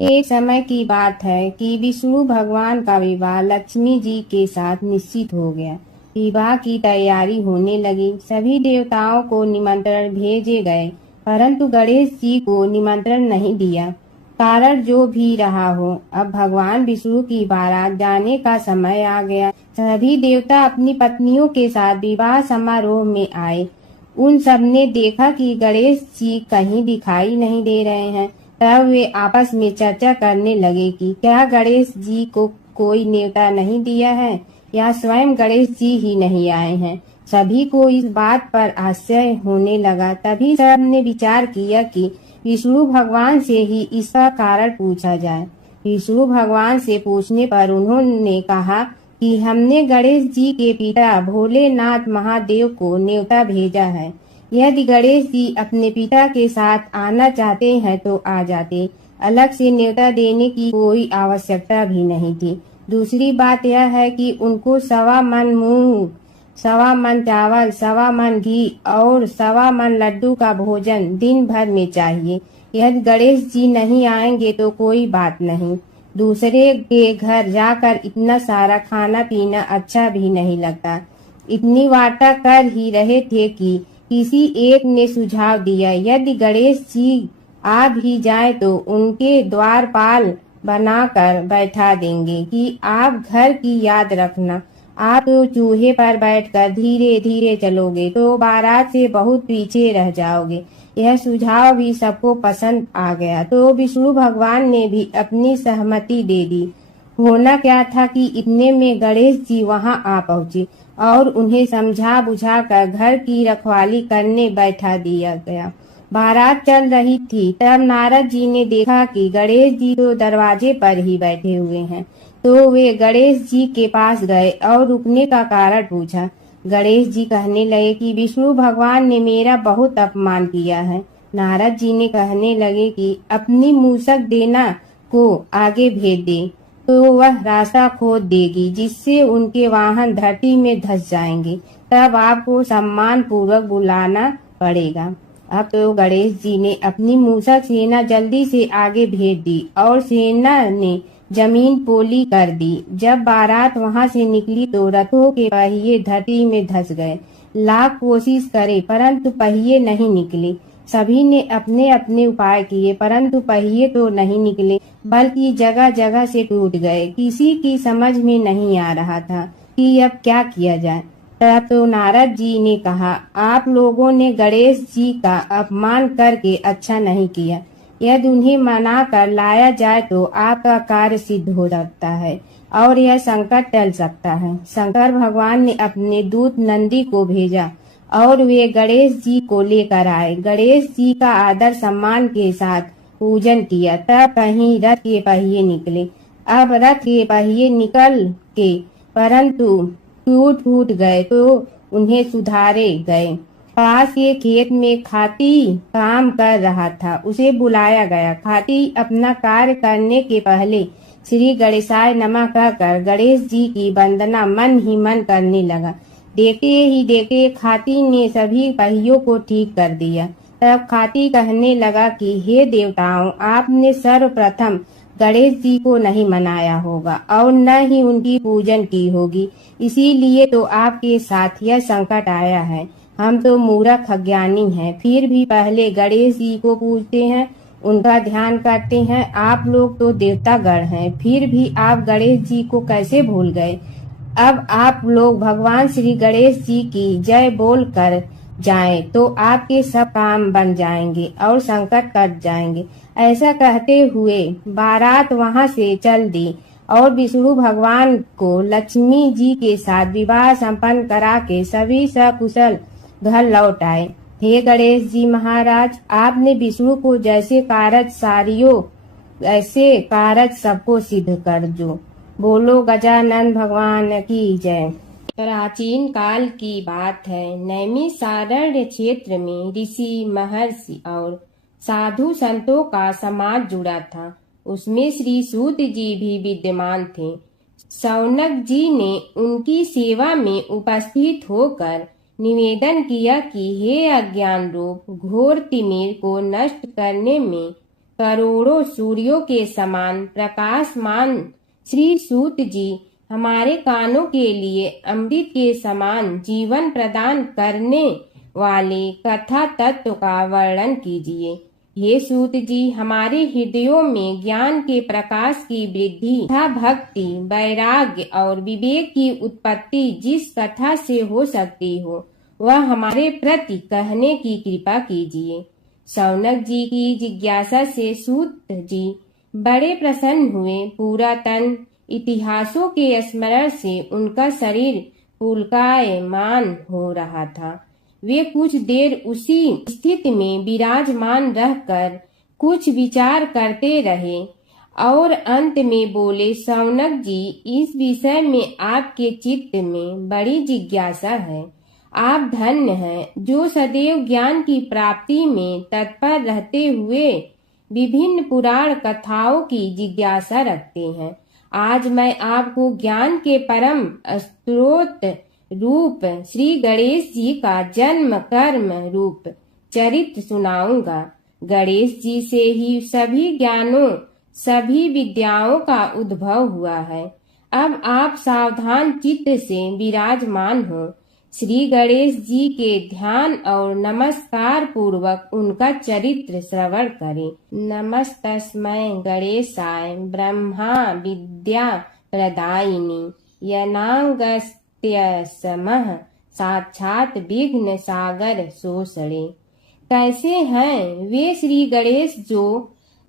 एक समय की बात है कि विष्णु भगवान का विवाह लक्ष्मी जी के साथ निश्चित हो गया। विवाह की तैयारी होने लगी। सभी देवताओं को निमंत्रण भेजे गए, परंतु गणेश जी को निमंत्रण नहीं दिया। कारण जो भी रहा हो, अब भगवान विष्णु की बारात जाने का समय आ गया। सभी देवता अपनी पत्नियों के साथ विवाह समारोह में आए। उन सब ने देखा कि गणेश जी कहीं दिखाई नहीं दे रहे हैं। तब वे आपस में चर्चा करने लगे कि क्या गणेश जी को कोई न्योता नहीं दिया है या स्वयं गणेश जी ही नहीं आए हैं। सभी को इस बात पर आश्चर्य होने लगा। तभी सब ने विचार किया कि विष्णु भगवान से ही इसका कारण पूछा जाए। विष्णु भगवान से पूछने पर उन्होंने कहा कि हमने गणेश जी के पिता भोलेनाथ महादेव को न्योता भेजा है। यदि गणेश जी अपने पिता के साथ आना चाहते हैं तो आ जाते, अलग से न्योता देने की कोई आवश्यकता भी नहीं थी। दूसरी बात यह है कि उनको 1.25 मन मूंग, 1.25 मन चावल, 1.25 मन घी और 1.25 मन लड्डू का भोजन दिन भर में चाहिए। यदि गणेश जी नहीं आएंगे तो कोई बात नहीं, दूसरे के घर जाकर इतना सारा खाना पीना अच्छा भी नहीं लगता। इतनी वार्ता कर ही रहे थे कि किसी एक ने सुझाव दिया, यदि गणेश जी आ भी जाए तो उनके द्वारपाल बनाकर बैठा देंगे कि आप घर की याद रखना आप तो चूहे पर बैठकर धीरे धीरे चलोगे तो बारात से बहुत पीछे रह जाओगे। यह सुझाव भी सबको पसंद आ गया तो विष्णु भगवान ने भी अपनी सहमति दे दी। होना क्या था कि इतने में गणेश जी वहां आ पहुंचे और उन्हें समझा बुझा कर घर की रखवाली करने बैठा दिया गया। बारात चल रही थी तब नारद जी ने देखा कि गणेश जी तो दरवाजे पर ही बैठे हुए हैं, तो वे गणेश जी के पास गए और रुकने का कारण पूछा। गणेश जी कहने लगे कि विष्णु भगवान ने मेरा बहुत अपमान किया है। नारद जी ने कहने लगे कि अपनी मूसक देना को आगे भेज दे तो वह रास्ता खोद देगी जिससे उनके वाहन धरती में धंस जाएंगे, तब आपको सम्मान पूर्वक बुलाना पड़ेगा। अब तो गणेश जी ने अपनी मूसक सेना जल्दी से आगे भेज दी और सेना ने जमीन पोली कर दी। जब बारात वहां से निकली तो रथों के पहिए धरती में धंस गए। लाख कोशिश करे परंतु पहिए नहीं निकले। सभी ने अपने अपने उपाय किए परंतु पहिए तो नहीं निकले बल्कि जगह जगह से टूट गए। किसी की समझ में नहीं आ रहा था कि अब क्या किया जाए। तब तो नारद जी ने कहा, आप लोगों ने गणेश जी का अपमान करके अच्छा नहीं किया। यदि उन्हें मना कर लाया जाए तो आपका कार्य सिद्ध हो सकता है और यह संकट टल सकता है। शंकर भगवान ने अपने दूत नंदी को भेजा और वे गणेश जी को लेकर आए। गणेश जी का आदर सम्मान के साथ पूजन किया तब कहीं रथ के पहिए निकले। अब रथ के पहिए निकल के परंतु टूट फूट गए तो उन्हें सुधारे गए। पास के खेत में खाती काम कर रहा था, उसे बुलाया गया। खाती अपना कार्य करने के पहले श्री गणेशाय नमः कहकर गणेश जी की वंदना मन ही मन करने लगा। देखते ही देखते खाती ने सभी पहियों को ठीक कर दिया। तब खाती कहने लगा कि हे देवताओं, आपने सर्वप्रथम गणेश जी को नहीं मनाया होगा और न ही उनकी पूजन की होगी, इसीलिए तो आपके साथ यह संकट आया है। हम तो मूर्ख अज्ञानी हैं, फिर भी पहले गणेश जी को पूजते हैं, उनका ध्यान करते हैं। आप लोग तो देवतागण हैं, फिर भी आप गणेश जी को कैसे भूल गए। अब आप लोग भगवान श्री गणेश जी की जय बोल कर जाएं तो आपके सब काम बन जाएंगे और संकट कट जाएंगे। ऐसा कहते हुए बारात वहां से चल दी और विष्णु भगवान को लक्ष्मी जी के साथ विवाह संपन्न करा के सभी सकुशल घर लौट आए। हे गणेश जी महाराज, आपने विष्णु को जैसे कारज सारियो ऐसे कारज सबको सिद्ध कर जो। बोलो गजानन भगवान की जय। प्राचीन काल की बात है। नैमिषारण्य क्षेत्र में ऋषि, महर्षि और साधु संतों का समाज जुड़ा था। उसमें श्री सूत जी भी विद्यमान थे। शौनक जी ने उनकी सेवा में उपस्थित होकर निवेदन किया कि हे अज्ञान रूप घोर तिमिर को नष्ट करने में करोड़ों सूर्यों के समान प्रकाशमान श्री सूत जी हमारे कानों के लिए अमृत के समान जीवन प्रदान करने वाले कथा तत्व का वर्णन कीजिए। हे सूत जी, हमारे हृदयों में ज्ञान के प्रकाश की वृद्धि तथा भक्ति, वैराग्य और विवेक की उत्पत्ति जिस कथा से हो सकती हो वह हमारे प्रति कहने की कृपा कीजिए। शौनक जी की जिज्ञासा से सूत जी बड़े प्रसन्न हुए। पुरातन इतिहासों के स्मरण से उनका शरीर पुलकायमान हो रहा था। वे कुछ देर उसी स्थिति में विराजमान रहकर कुछ विचार करते रहे और अंत में बोले, शौनक जी, इस विषय में आपके चित्त में बड़ी जिज्ञासा है। आप धन्य हैं जो सदैव ज्ञान की प्राप्ति में तत्पर रहते हुए विभिन्न पुराण कथाओं की जिज्ञासा रखते हैं। आज मैं आपको ज्ञान के परम स्रोत रूप श्री गणेश जी का जन्म कर्म रूप चरित्र सुनाऊंगा। गणेश जी से ही सभी ज्ञानों, सभी विद्याओं का उद्भव हुआ है। अब आप सावधान चित्त से विराजमान हो। श्री गणेश जी के ध्यान और नमस्कार पूर्वक उनका चरित्र श्रवण करें। नमस्तस्मै गणेशाय ब्रह्मा विद्या प्रदायिनी यनांगस्त्वं त्यसमः साक्षात विघ्न सागर सो सड़े। कैसे हैं वे श्री गणेश जो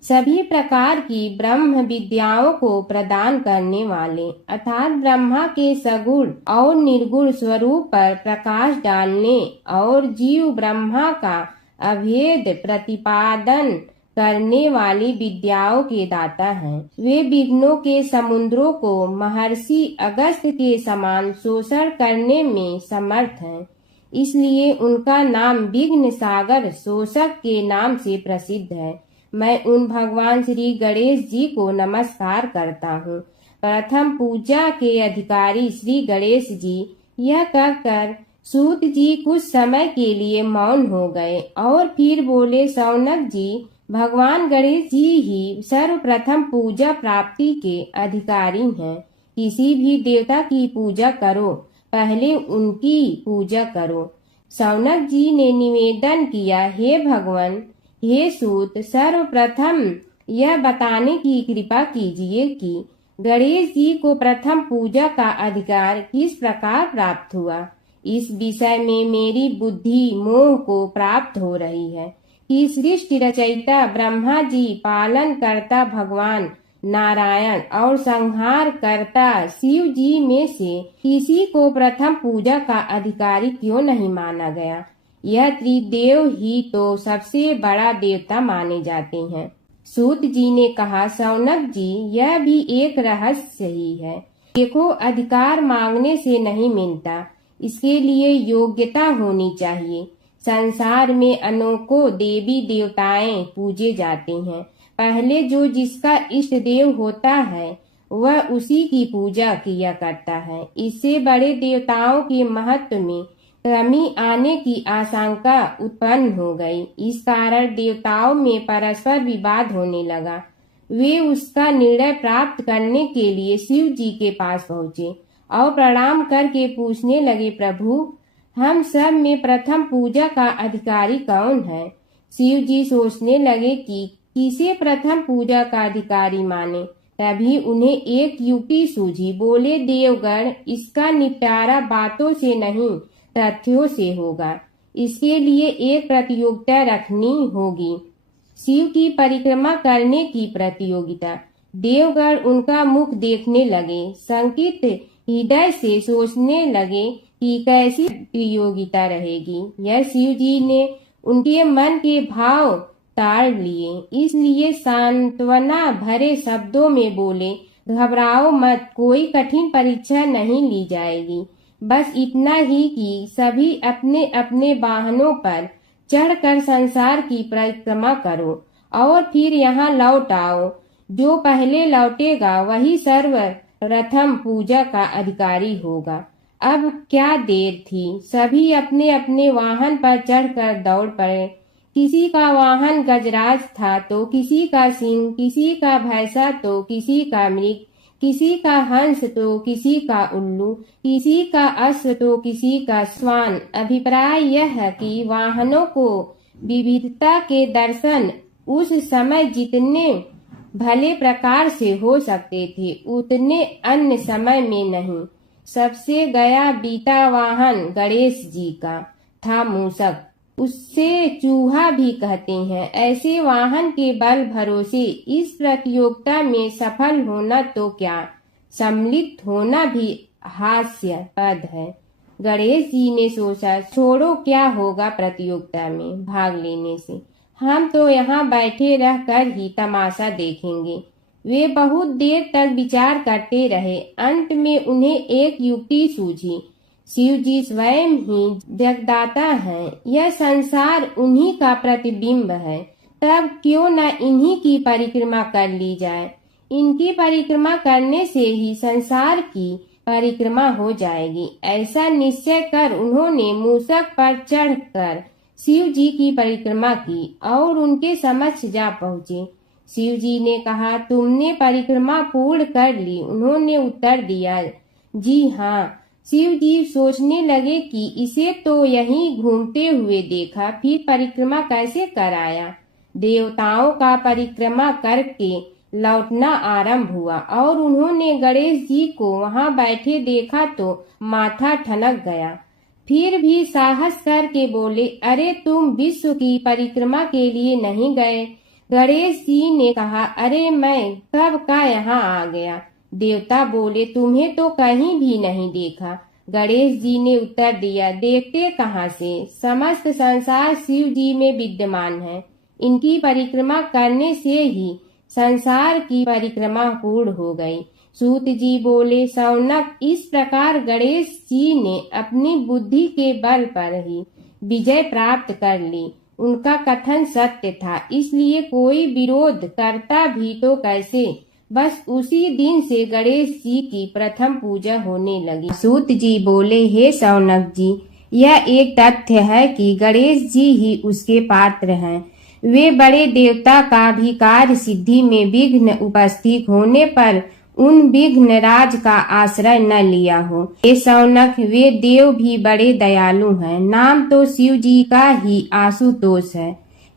सभी प्रकार की ब्रह्म विद्याओं को प्रदान करने वाले, अर्थात ब्रह्मा के सगुण और निर्गुण स्वरूप पर प्रकाश डालने और जीव ब्रह्मा का अभेद प्रतिपादन करने वाली विद्याओं के दाता हैं। वे विघ्नों के समुद्रों को महर्षि अगस्त के समान शोषण करने में समर्थ हैं, इसलिए उनका नाम विघ्न सागर शोषक के नाम से प्रसिद्ध है। मैं उन भगवान श्री गणेश जी को नमस्कार करता हूँ। प्रथम पूजा के अधिकारी श्री गणेश जी यह कहकर सूत जी कुछ समय के लिए मौन हो गए और फिर बोले, शौनक जी, भगवान गणेश जी ही सर्वप्रथम पूजा प्राप्ति के अधिकारी हैं। किसी भी देवता की पूजा करो, पहले उनकी पूजा करो। शौनक जी ने निवेदन किया, हे भगवान, हे सूत, सर्वप्रथम यह बताने की कृपा कीजिए कि गणेश जी को प्रथम पूजा का अधिकार किस प्रकार प्राप्त हुआ। इस विषय में मेरी बुद्धि मोह को प्राप्त हो रही है कि सृष्टि रचयिता ब्रह्मा जी, पालन करता भगवान नारायण और संहार करता शिव जी में से किसी को प्रथम पूजा का अधिकारी क्यों नहीं माना गया। यह त्रिदेव ही तो सबसे बड़ा देवता माने जाते हैं। सूत जी ने कहा, शौनक जी, यह भी एक रहस्य ही है। देखो, अधिकार मांगने से नहीं मिलता, इसके लिए योग्यता होनी चाहिए। संसार में अनेकों देवी देवताएं पूजे जाते हैं। पहले जो जिसका इष्ट देव होता है वह उसी की पूजा किया करता है। इससे बड़े देवताओं के महत्व में कमी आने की आशंका उत्पन्न हो गई। इस कारण देवताओं में परस्पर विवाद होने लगा। वे उसका निर्णय प्राप्त करने के लिए शिव जी के पास पहुँचे और प्रणाम करके पूछने लगे, प्रभु, हम सब में प्रथम पूजा का अधिकारी कौन है। शिव जी सोचने लगे कि किसे प्रथम पूजा का अधिकारी माने। तभी उन्हें एक युक्ति सूझी। बोले, देवगण, इसका निपटारा बातों से नहीं तथ्यों से होगा। इसके लिए एक प्रतियोगिता रखनी होगी, शिव की परिक्रमा करने की प्रतियोगिता। देवगण उनका मुख देखने लगे, शंकित हृदय से सोचने लगे कि कैसी प्रतियोगिता रहेगी। यह शिव जी ने उनके मन के भाव ताड़ लिए, इसलिए सांत्वना भरे शब्दों में बोले, घबराओ मत, कोई कठिन परीक्षा नहीं ली जाएगी। बस इतना ही कि सभी अपने अपने वाहनों पर चढ़कर संसार की परिक्रमा करो और फिर यहाँ लौट आओ। जो पहले लौटेगा वही सर्वप्रथम पूजा का अधिकारी होगा। अब क्या देर थी, सभी अपने अपने वाहन पर चढ़कर दौड़ पड़े। किसी का वाहन गजराज था तो किसी का सिंह, किसी का भैंसा तो किसी का मृग, किसी का हंस तो किसी का उल्लू, किसी का अश्व तो किसी का श्वान। अभिप्राय यह है कि वाहनों को विविधता के दर्शन उस समय जितने भले प्रकार से हो सकते थे उतने अन्य समय में नहीं। सबसे गया बीता वाहन गणेश जी का था मूषक, उससे चूहा भी कहते हैं। ऐसे वाहन के बल भरोसे इस प्रतियोगिता में सफल होना तो क्या, सम्मिलित होना भी हास्यास्पद है। गणेश जी ने सोचा, छोड़ो, क्या होगा प्रतियोगिता में भाग लेने से, हम तो यहाँ बैठे रहकर ही तमाशा देखेंगे। वे बहुत देर तक विचार करते रहे। अंत में उन्हें एक युक्ति सूझी। शिव जी स्वयं ही जगदाता हैं, यह संसार उन्हीं का प्रतिबिंब है, तब क्यों न इन्हीं की परिक्रमा कर ली जाए। इनकी परिक्रमा करने से ही संसार की परिक्रमा हो जाएगी। ऐसा निश्चय कर उन्होंने मूषक पर चढ़कर शिव जी की परिक्रमा की और उनके समक्ष जा पहुँचे। शिव जी ने कहा, तुमने परिक्रमा पूर्ण कर ली। उन्होंने उत्तर दिया, जी हाँ। शिव जी सोचने लगे कि इसे तो यहीं घूमते हुए देखा, फिर परिक्रमा कैसे कराया। देवताओं का परिक्रमा करके लौटना आरंभ हुआ और उन्होंने गणेश जी को वहां बैठे देखा तो माथा ठनक गया। फिर भी साहस करके बोले, अरे तुम विश्व की परिक्रमा के लिए नहीं गए? गणेश जी ने कहा, अरे मैं कब का यहाँ आ गया। देवता बोले, तुम्हें तो कहीं भी नहीं देखा। गणेश जी ने उत्तर दिया, देखते कहाँ से, समस्त संसार शिव जी में विद्यमान है। इनकी परिक्रमा करने से ही संसार की परिक्रमा पूर्ण हो गई। सूत जी बोले, शौनक, इस प्रकार गणेश जी ने अपनी बुद्धि के बल पर ही विजय प्राप्त कर ली। उनका कथन सत्य था, इसलिए कोई विरोध करता भी तो कैसे। बस उसी दिन से गणेश जी की प्रथम पूजा होने लगी। सूत जी बोले, हे शौनक जी, यह एक तथ्य है कि गणेश जी ही उसके पात्र हैं। वे बड़े देवता का भी कार्य सिद्धि में विघ्न उपस्थित होने पर उन विघ्न राज का आश्रय न लिया हो। हे शौनक, वे देव भी बड़े दयालु हैं। नाम तो शिव जी का ही आशुतोष है,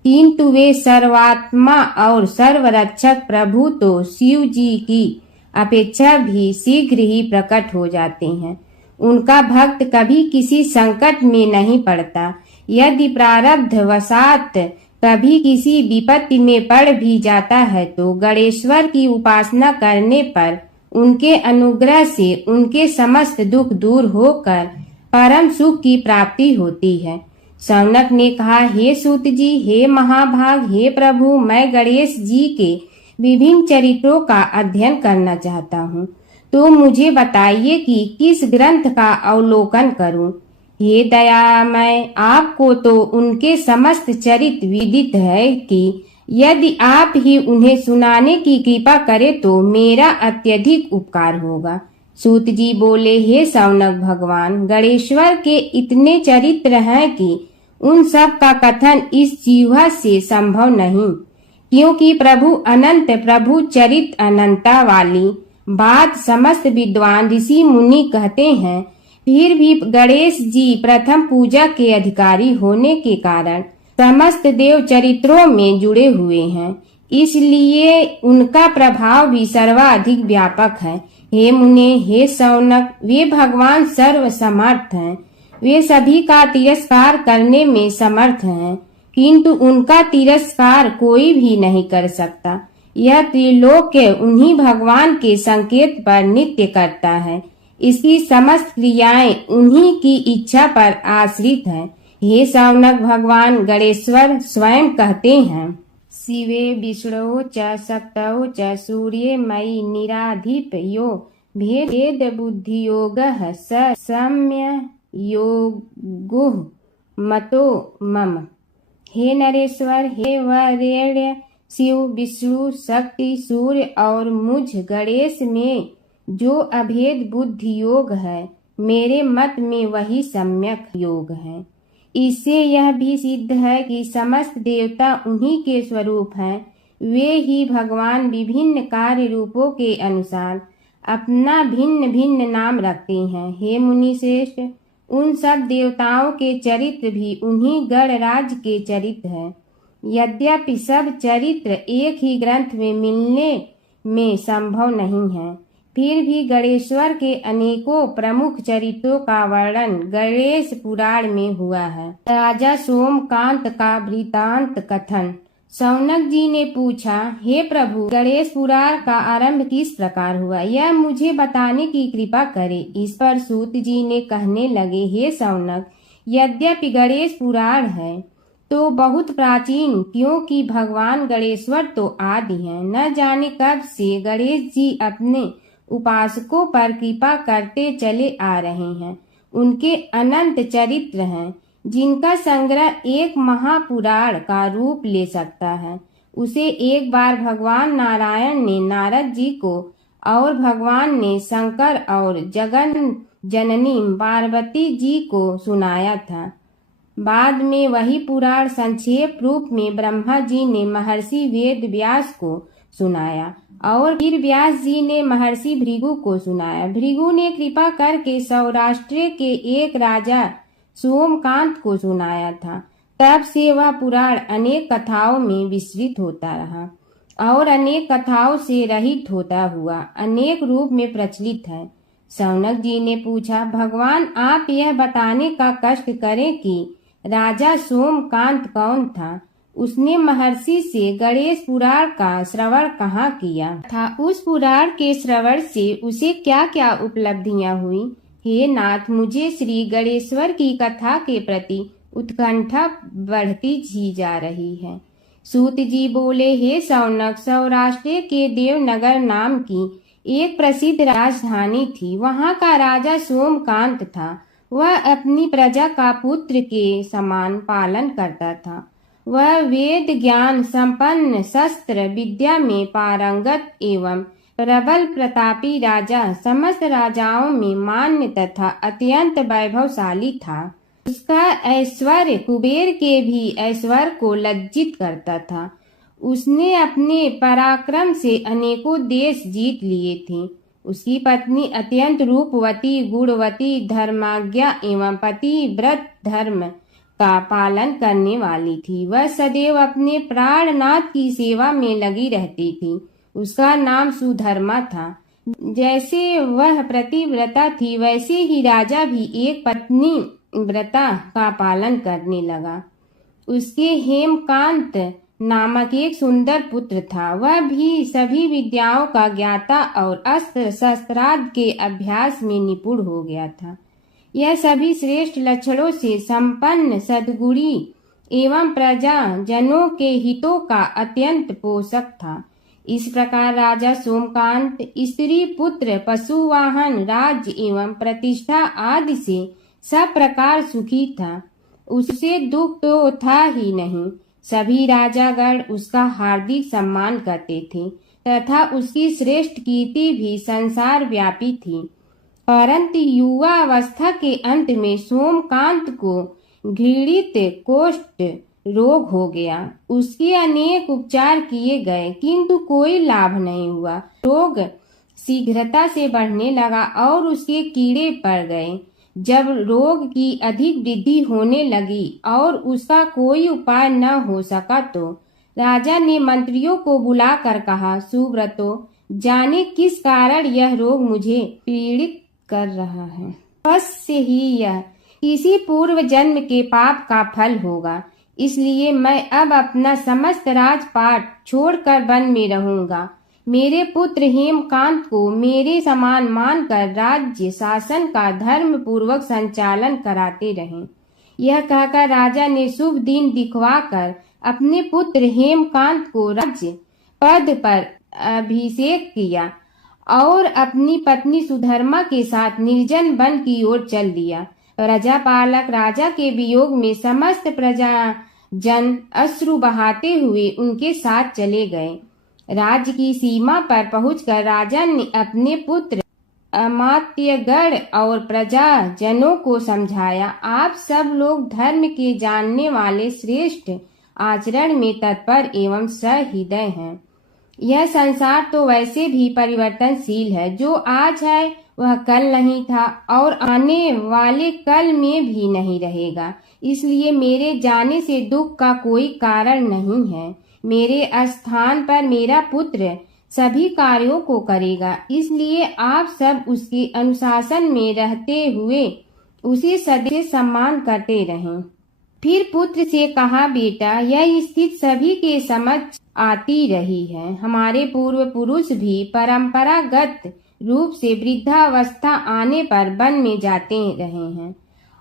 किंतु वे सर्वात्मा और सर्वरक्षक प्रभु तो शिव जी की अपेक्षा भी शीघ्र ही प्रकट हो जाते हैं। उनका भक्त कभी किसी संकट में नहीं पड़ता। यदि प्रारब्ध वशात कभी किसी विपत्ति में पड़ भी जाता है तो गणेश्वर की उपासना करने पर उनके अनुग्रह से उनके समस्त दुख दूर होकर परम सुख की प्राप्ति होती है। शौनक ने कहा, हे सूत जी, हे महाभाग, हे प्रभु, मैं गणेश जी के विभिन्न चरित्रों का अध्ययन करना चाहता हूँ, तो मुझे बताइए कि किस ग्रंथ का अवलोकन करूँ। हे दयामय, आपको तो उनके समस्त चरित्र विदित है कि यदि आप ही उन्हें सुनाने की कृपा करें तो मेरा अत्यधिक उपकार होगा। सूत जी बोले, हे शौनक भगवान, गणेश्वर के इतने चरित्र हैं कि उन सब का कथन इस जीवा से संभव नहीं, क्योंकि प्रभु अनंत, प्रभु चरित्र अनंता वाली बात समस्त विद्वान ऋषि मुनि कहते हैं। फिर भी गणेश जी प्रथम पूजा के अधिकारी होने के कारण समस्त देव चरित्रों में जुड़े हुए हैं, इसलिए उनका प्रभाव भी सर्वाधिक व्यापक है। हे मुने, हे शौनक, वे भगवान सर्व समर्थ हैं। वे सभी का तिरस्कार करने में समर्थ हैं, किंतु उनका तिरस्कार कोई भी नहीं कर सकता। यह त्रिलोक्य उन्हीं भगवान के संकेत पर नित्य करता है। इसकी समस्त क्रियाएं उन्हीं की इच्छा पर आश्रित हैं। हे शौनक भगवान गणेश्वर स्वयं कहते हैं, शिवे विष्णु च शक्तौ च सूर्ये मयि निराधिप यो भेद बुद्धि योग स सम्य योगो मतो मम। हे नरेश्वर, हे वरेण्य, शिव, विष्णु, शक्ति, सूर्य और मुझ गणेश में जो अभेद बुद्धि योग है, मेरे मत में वही सम्यक योग है। इससे यह भी सिद्ध है कि समस्त देवता उन्हीं के स्वरूप हैं। वे ही भगवान विभिन्न कार्य रूपों के अनुसार अपना भिन्न भिन्न नाम रखते हैं। हे मुनि श्रेष्ठ, उन सब देवताओं के चरित्र भी उन्हीं गणराज के चरित्र हैं। यद्यपि सब चरित्र एक ही ग्रंथ में मिलने में संभव नहीं है, फिर भी गणेश्वर के अनेकों प्रमुख चरित्रों का वर्णन गणेश पुराण में हुआ है। राजा सोमकांत का वृतांत कथन। शौनक जी ने पूछा, हे प्रभु, गणेश पुराण का आरंभ किस प्रकार हुआ, यह मुझे बताने की कृपा करे। इस पर सूत जी ने कहने लगे, हे शौनक, यद्यपि गणेश पुराण है तो बहुत प्राचीन, क्योंकि भगवान गणेश्वर तो आदि हैं। न जाने कब से गणेश जी अपने उपासकों पर कृपा करते चले आ रहे हैं। उनके अनंत चरित्र हैं, जिनका संग्रह एक महापुराण का रूप ले सकता है। उसे एक बार भगवान नारायण ने नारद जी को और भगवान ने शंकर और जगन जननी पार्वती जी को सुनाया था। बाद में वही पुराण संक्षेप रूप में ब्रह्मा जी ने महर्षि वेद व्यास को सुनाया और फिर व्यास जी ने महर्षि भृगु को सुनाया। भृगु ने कृपा करके सौराष्ट्र के एक राजा सोमकांत को सुनाया था। तब से वह पुराण अनेक कथाओं में विस्तृत होता रहा। और अनेक कथाओं से रहित होता हुआ अनेक रूप में प्रचलित है। शौनक जी ने पूछा, भगवान आप यह बताने का कष्ट करें कि राजा सोमकांत कौन था? उसने महर्षि से गणेश पुराण का श्रवण कहाँ किया था? उस पुराण के श्रवण से उसे क्या क्या उपलब्धियां हुई? हे नाथ, मुझे श्री गणेश्वर की कथा के प्रति उत्कंठा बढ़ती ही जा रही है। सूत जी बोले, हे शौनक, सौराष्ट्र के देवनगर नाम की एक प्रसिद्ध राजधानी थी। वहाँ का राजा सोमकांत था। वह अपनी प्रजा का पुत्र के समान पालन करता था। वह वेद ज्ञान संपन्न, शस्त्र विद्या में पारंगत एवं प्रबल प्रतापी राजा, समस्त राजाओं में मान्य तथा अत्यंत वैभवशाली था। उसका ऐश्वर्य कुबेर के भी ऐश्वर्य को लज्जित करता था। उसने अपने पराक्रम से अनेकों देश जीत लिए थे। उसकी पत्नी अत्यंत रूपवती, गुणवती, धर्माज्ञा एवं पतिव्रत धर्म का पालन करने वाली थी। वह सदैव अपने प्राणनाथ की सेवा में लगी रहती थी। उसका नाम सुधर्मा था। जैसे वह प्रतिव्रता थी, वैसे ही राजा भी एक पत्नी व्रता का पालन करने लगा। उसके हेमकांत नामक एक सुंदर पुत्र था। वह भी सभी विद्याओं का ज्ञाता और अस्त्र शस्त्रादि के अभ्यास में निपुण हो गया था। यह सभी श्रेष्ठ लक्षणों से संपन्न, सद्गुणी एवं प्रजा जनों के हितों का अत्यंत पोषक था। इस प्रकार राजा सोमकांत स्त्री, पुत्र, पशु, वाहन, राज्य एवं प्रतिष्ठा आदि से सब प्रकार सुखी था। उसे दुख तो था ही नहीं। सभी राजागण उसका हार्दिक सम्मान करते थे तथा उसकी श्रेष्ठ कीर्ति भी संसार व्यापी थी। परंतु युवावस्था के अंत में सोमकांत को घृणित कोष्ठ रोग हो गया। उसके अनेक उपचार किए गए किंतु कोई लाभ नहीं हुआ। रोग शीघ्रता से बढ़ने लगा और उसके कीड़े पड़ गए। जब रोग की अधिक वृद्धि होने लगी और उसका कोई उपाय न हो सका तो राजा ने मंत्रियों को बुलाकर कहा, सुव्रतो, जाने किस कारण यह रोग मुझे पीड़ित कर रहा है। अवश्य ही यह किसी पूर्व जन्म के पाप का फल होगा। इसलिए मैं अब अपना समस्त राजपाट छोड़कर वन में रहूंगा। मेरे पुत्र हेमकांत को मेरे समान मानकर राज्य शासन का धर्म पूर्वक संचालन कराते रहें। यह कहकर राजा ने शुभ दिन दिखवाकर अपने पुत्र हेमकांत को राज्य पद पर अभिषेक किया और अपनी पत्नी सुधर्मा के साथ निर्जन वन की ओर चल दिया। प्रजापालक राजा के वियोग में समस्त प्रजा जन अश्रु बहाते हुए उनके साथ चले गए। राज्य की सीमा पर पहुंचकर राजा ने अपने पुत्र अमात्यगण और प्रजा जनों को समझाया, आप सब लोग धर्म के जानने वाले, श्रेष्ठ आचरण में तत्पर एवं सहृदय हैं। यह संसार तो वैसे भी परिवर्तनशील है। जो आज है वह कल नहीं था और आने वाले कल में भी नहीं रहेगा। इसलिए मेरे जाने से दुख का कोई कारण नहीं है। मेरे स्थान पर मेरा पुत्र सभी कार्यों को करेगा। इसलिए आप सब उसके अनुशासन में रहते हुए उसे सदैव सम्मान करते रहें। फिर पुत्र से कहा, बेटा, यह स्थिति सभी के समझ आती रही है। हमारे पूर्व पुरुष भी परंपरागत रूप से वृद्धावस्था आने पर वन में जाते रहे हैं।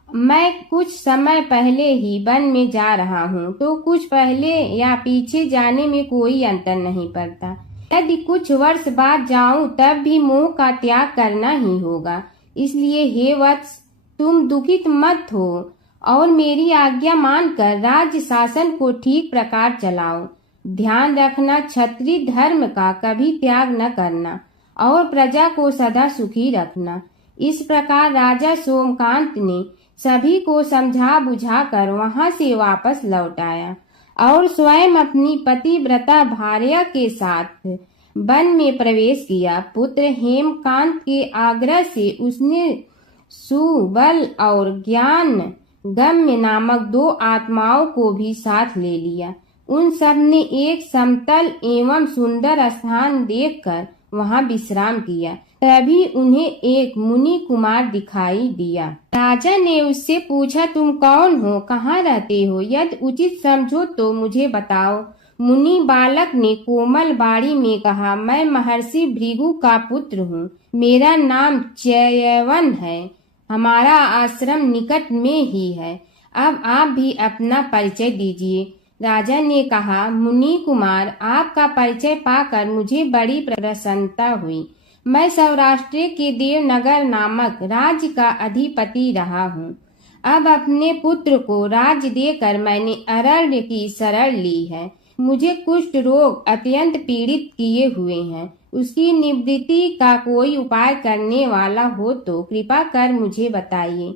मैं कुछ समय पहले ही वन में जा रहा हूँ, तो कुछ पहले या पीछे जाने में कोई अंतर नहीं पड़ता। यदि कुछ वर्ष बाद जाऊं तब भी मोह का त्याग करना ही होगा। इसलिए हे वत्स, तुम दुखित मत हो और मेरी आज्ञा मानकर राज्य शासन को ठीक प्रकार चलाओ। ध्यान रखना, क्षत्रिय धर्म का कभी त्याग न करना और प्रजा को सदा सुखी रखना। इस प्रकार राजा सोमकांत ने सभी को समझा बुझाकर वहां से वापस लौट आया और स्वयं अपनी पतिव्रता भार्या के साथ वन में प्रवेश किया। पुत्र हेमकांत के आग्रह से उसने सुबल और ज्ञान गम्य नामक 2 आत्माओं को भी साथ ले लिया। उन सब ने एक समतल एवं सुंदर स्थान देखकर वहां विश्राम किया। तभी उन्हें एक मुनि कुमार दिखाई दिया। राजा ने उससे पूछा, तुम कौन हो, कहाँ रहते हो? यदि उचित समझो तो मुझे बताओ। मुनि बालक ने कोमल बाणी में कहा, मैं महर्षि भृगु का पुत्र हूँ। मेरा नाम च्यवन है। हमारा आश्रम निकट में ही है। अब आप भी अपना परिचय दीजिए। राजा ने कहा, मुनि कुमार, आपका परिचय पाकर मुझे बड़ी प्रसन्नता हुई। मैं सौराष्ट्र के देवनगर नामक राज्य का अधिपति रहा हूँ। अब अपने पुत्र को राज्य देकर मैंने अरण्य की शरण ली है। मुझे कुष्ठ रोग अत्यंत पीड़ित किए हुए हैं। उसकी निवृत्ति का कोई उपाय करने वाला हो तो कृपा कर मुझे बताइए।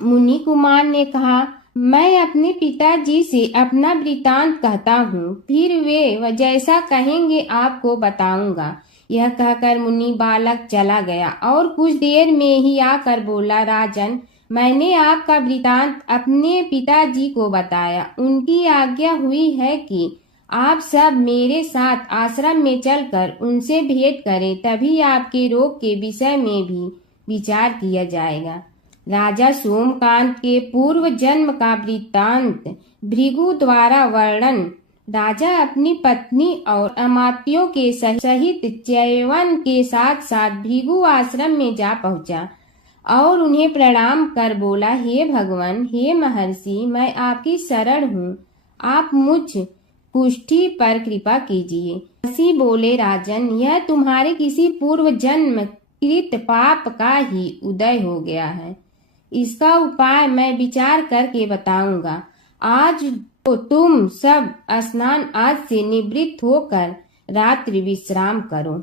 मुनि कुमार ने कहा, मैं अपने पिताजी से अपना वृतांत कहता हूँ, फिर वे जैसा कहेंगे आपको बताऊंगा। यह कहकर मुनि बालक चला गया और कुछ देर में ही आकर बोला, राजन, मैंने आपका वृतांत अपने पिताजी को बताया। उनकी आज्ञा हुई है कि आप सब मेरे साथ आश्रम में चलकर उनसे भेंट करें, तभी आपके रोग के विषय में भी विचार किया जाएगा। राजा सोमकांत के पूर्व जन्म का वृत्तांत भृगु द्वारा वर्णन। राजा अपनी पत्नी और अमात्यों के सहित च्यवन के साथ साथ भृगु आश्रम में जा पहुंचा और उन्हें प्रणाम कर बोला, हे भगवान, हे महर्षि, मैं आपकी शरण हूँ। आप मुझ कुष्ठी पर कृपा कीजिए। महर्षि बोले, राजन, यह तुम्हारे किसी पूर्व जन्म कृत पाप का ही उदय हो गया है। इसका उपाय मैं विचार करके बताऊंगा। आज तो तुम सब स्नान आज से निवृत्त होकर रात्रि विश्राम करो।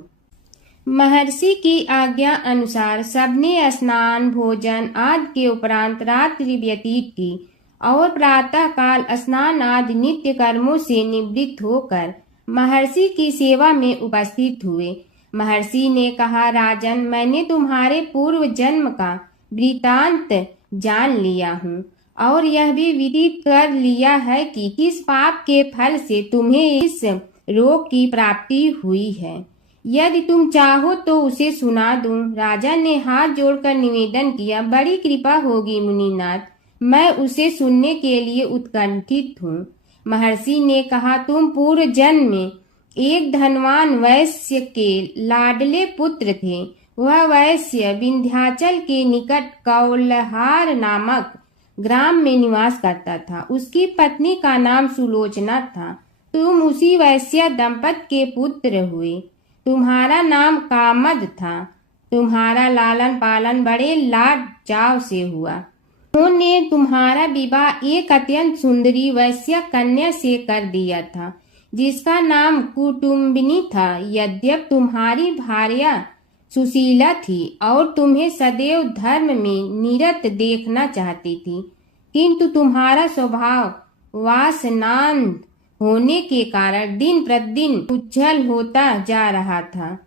महर्षि की आज्ञा अनुसार सबने स्नान, भोजन आदि के उपरांत रात्रि व्यतीत की और प्रातः काल स्नान आदि नित्य कर्मों से निवृत्त होकर महर्षि की सेवा में उपस्थित हुए। महर्षि ने कहा, राजन, मैंने तुम्हारे पूर्व जन्म का वृतांत जान लिया हूँ और यह भी विदित कर लिया है कि किस पाप के फल से तुम्हें इस रोग की प्राप्ति हुई है। यदि तुम चाहो तो उसे सुना दूं। राजा ने हाथ जोड़कर निवेदन किया, बड़ी कृपा होगी मुनिनाथ, मैं उसे सुनने के लिए उत्कंठित हूँ। महर्षि ने कहा, तुम पूर्व जन्म में एक धनवान वैश्य के लाडले पुत्र थे। वह वैश्य विंध्याचल के निकट कौलहार नामक ग्राम में निवास करता था। उसकी पत्नी का नाम सुलोचना था। तुम उसी वैश्य दंपत के पुत्र हुए। तुम्हारा नाम कामद था। तुम्हारा लालन पालन बड़े लाड चाव से हुआ। उन्होंने तुम्हारा विवाह एक अत्यंत सुंदरी वैश्य कन्या से कर दिया था, जिसका नाम कुटुम्बिनी था। यद्यप तुम्हारी भार्या सुशीला थी और तुम्हें सदैव धर्म में निरत देखना चाहती थी, किंतु तुम्हारा स्वभाव वासनांध होने के कारण दिन प्रतिदिन उज्जवल होता जा रहा था।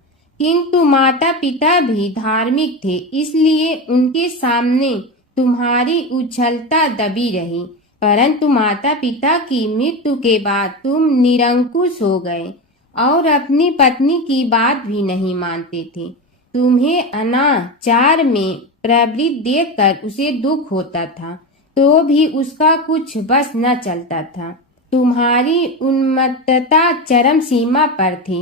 किंतु माता पिता भी धार्मिक थे, इसलिए उनके सामने तुम्हारी उज्ज्वलता दबी रही। परंतु माता पिता की मृत्यु के बाद तुम निरंकुश हो गए और अपनी पत्नी की बात भी नहीं मानते थे। तुम्हें अनाचार में प्रवृत्त देखकर उसे दुख होता था, तो भी उसका कुछ बस न चलता था। तुम्हारी उन्मत्तता चरम सीमा पर थी।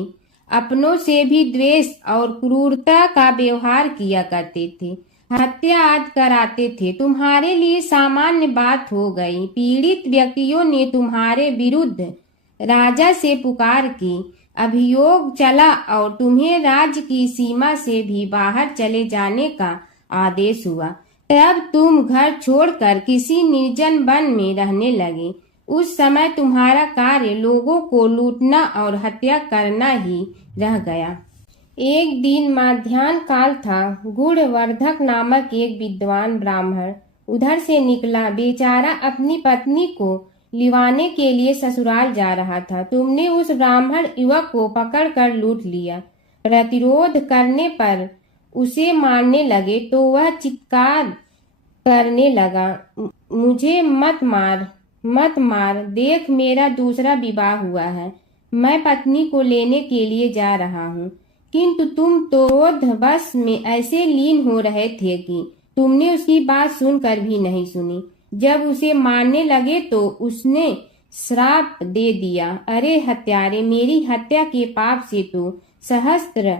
अपनों से भी द्वेष और क्रूरता का व्यवहार किया करते थे। हत्या आदि कराते थे। तुम्हारे लिए सामान्य बात हो गई। पीड़ित व्यक्तियों ने तुम्हारे विरुद्ध राजा से पुकार की। अभियोग चला और तुम्हें राज्य की सीमा से भी बाहर चले जाने का आदेश हुआ। तब तुम घर छोड़कर किसी निर्जन वन में रहने लगे। उस समय तुम्हारा कार्य लोगों को लूटना और हत्या करना ही रह गया। एक दिन मध्याह्न काल था। गुणवर्धक नामक एक विद्वान ब्राह्मण उधर से निकला। बेचारा अपनी पत्नी को लिवाने के लिए ससुराल जा रहा था। तुमने उस ब्राह्मण युवक को पकड़कर लूट लिया। प्रतिरोध करने पर उसे मारने लगे तो वह चित्कार करने लगा, मुझे मत मार, मत मार, देख मेरा दूसरा विवाह हुआ है, मैं पत्नी को लेने के लिए जा रहा हूँ। किंतु तुम तो क्रोधवश में ऐसे लीन हो रहे थे कि तुमने उसकी बात सुनकर भी नहीं सुनी। जब उसे मारने लगे तो उसने श्राप दे दिया, अरे हत्यारे, मेरी हत्या के पाप से तो सहस्त्र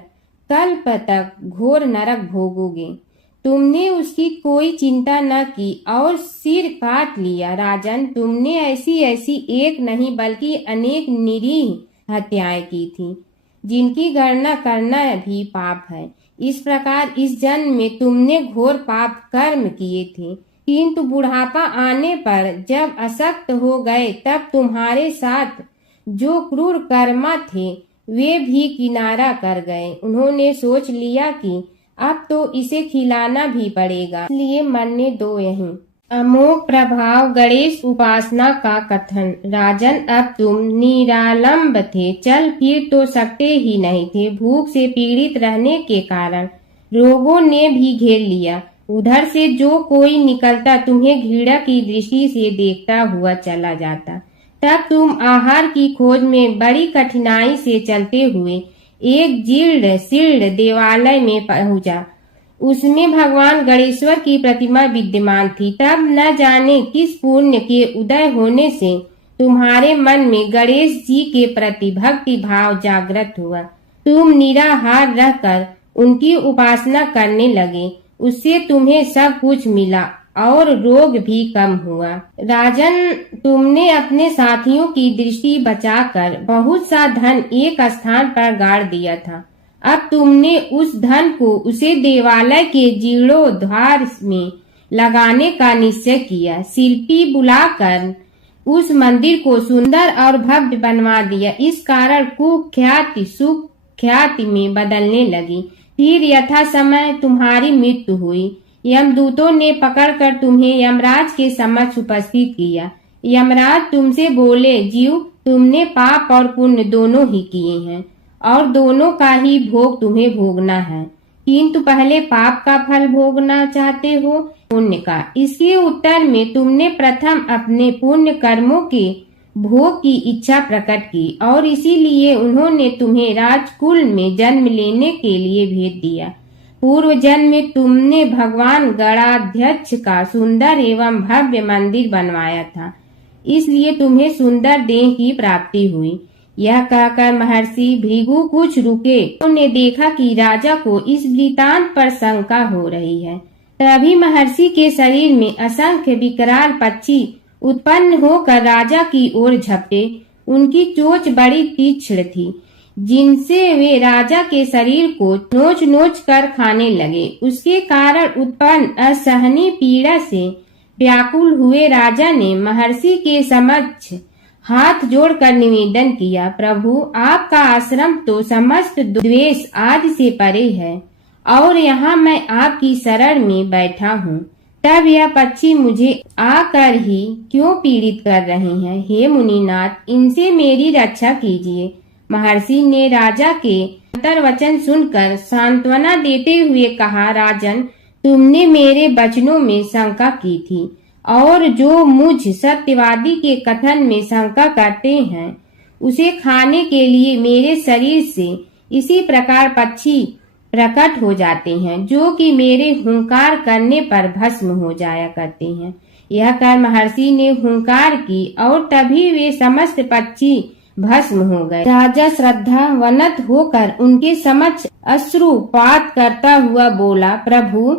कल्प तक घोर नरक भोगोगे। तुमने उसकी कोई चिंता न की और सिर काट लिया। राजन, तुमने ऐसी ऐसी एक नहीं बल्कि अनेक निरीह हत्याएं की थी, जिनकी गणना करना भी पाप है। इस प्रकार इस जन्म में तुमने घोर पाप कर्म किए थे, किंतु बुढ़ापा आने पर जब अशक्त हो गए तब तुम्हारे साथ जो क्रूर कर्मा थे वे भी किनारा कर गए। उन्होंने सोच लिया कि अब तो इसे खिलाना भी पड़ेगा, इसलिए मरने दो यहीं। अमोघ प्रभाव गणेश उपासना का कथन। राजन, अब तुम निरालंब थे, चल फिर तो सकते ही नहीं थे। भूख से पीड़ित रहने के कारण रोगों ने भी घेर लिया। उधर से जो कोई निकलता तुम्हें घृणा की दृष्टि से देखता हुआ चला जाता। तब तुम आहार की खोज में बड़ी कठिनाई से चलते हुए एक जीर्ण शीर्ण देवालय में पहुंचा। उसमें भगवान गणेश्वर की प्रतिमा विद्यमान थी। तब न जाने किस पुण्य के उदय होने से तुम्हारे मन में गणेश जी के प्रति भक्ति भाव जागृत हुआ। तुम निराहार रहकर उनकी उपासना करने लगे। उससे तुम्हें सब कुछ मिला और रोग भी कम हुआ। राजन, तुमने अपने साथियों की दृष्टि बचाकर बहुत सा धन एक स्थान पर गाड़ दिया था। अब तुमने उस धन को उसे देवालय के जीर्णोद्धार में लगाने का निश्चय किया। शिल्पी बुलाकर उस मंदिर को सुंदर और भव्य बनवा दिया। इस कारण कुख्याति सुख्याति में बदलने लगी। फिर यथा समय तुम्हारी मृत्यु हुई। यमदूतों ने पकड़कर तुम्हें यमराज के समक्ष उपस्थित किया। यमराज तुमसे बोले, जीव, तुमने पाप और पुण्य दोनों ही किए हैं और दोनों का ही भोग तुम्हें भोगना है, किंतु पहले पाप का फल भोगना चाहते हो पुण्य का। इसके उत्तर में तुमने प्रथम अपने पुण्य कर्मों के भोग की इच्छा प्रकट की और इसीलिए उन्होंने तुम्हें राजकुल में जन्म लेने के लिए भेज दिया। पूर्व जन्म में तुमने भगवान गणाध्यक्ष का सुंदर एवं भव्य मंदिर बनवाया था, इसलिए तुम्हें सुंदर देह की प्राप्ति हुई। यह कहकर महर्षि भृगु कुछ रुके। उन्होंने देखा कि राजा को इस वृतांत पर शंका हो रही है। तभी महर्षि के शरीर में असंख्य विकराल पक्षी उत्पन्न होकर राजा की ओर झपटे। उनकी चोंच बड़ी तीक्ष्ण थी, जिनसे वे राजा के शरीर को नोच नोच कर खाने लगे। उसके कारण उत्पन्न असहनीय पीड़ा से व्याकुल हुए राजा ने महर्षि के समक्ष हाथ जोड़कर निवेदन किया, प्रभु, आपका आश्रम तो समस्त द्वेष आदि से परे है और यहाँ मैं आपकी शरण में बैठा हूँ। तब यह पक्षी मुझे आकर ही क्यों पीड़ित कर रहे हैं? हे मुनिनाथ, इनसे मेरी रक्षा कीजिए। महर्षि ने राजा के अंतर्वचन सुनकर सांत्वना देते हुए कहा, राजन, तुमने मेरे वचनों में शंका की थी और जो मुझ सत्यवादी के कथन में शंका करते हैं उसे खाने के लिए मेरे शरीर से इसी प्रकार पक्षी प्रकट हो जाते हैं, जो कि मेरे हुंकार करने पर भस्म हो जाया करते हैं। यह कर महर्षि ने हुंकार की और तभी वे समस्त पक्षी भस्म हो गए। राजा श्रद्धावनत होकर उनके समक्ष अश्रुपात करता हुआ बोला, प्रभु,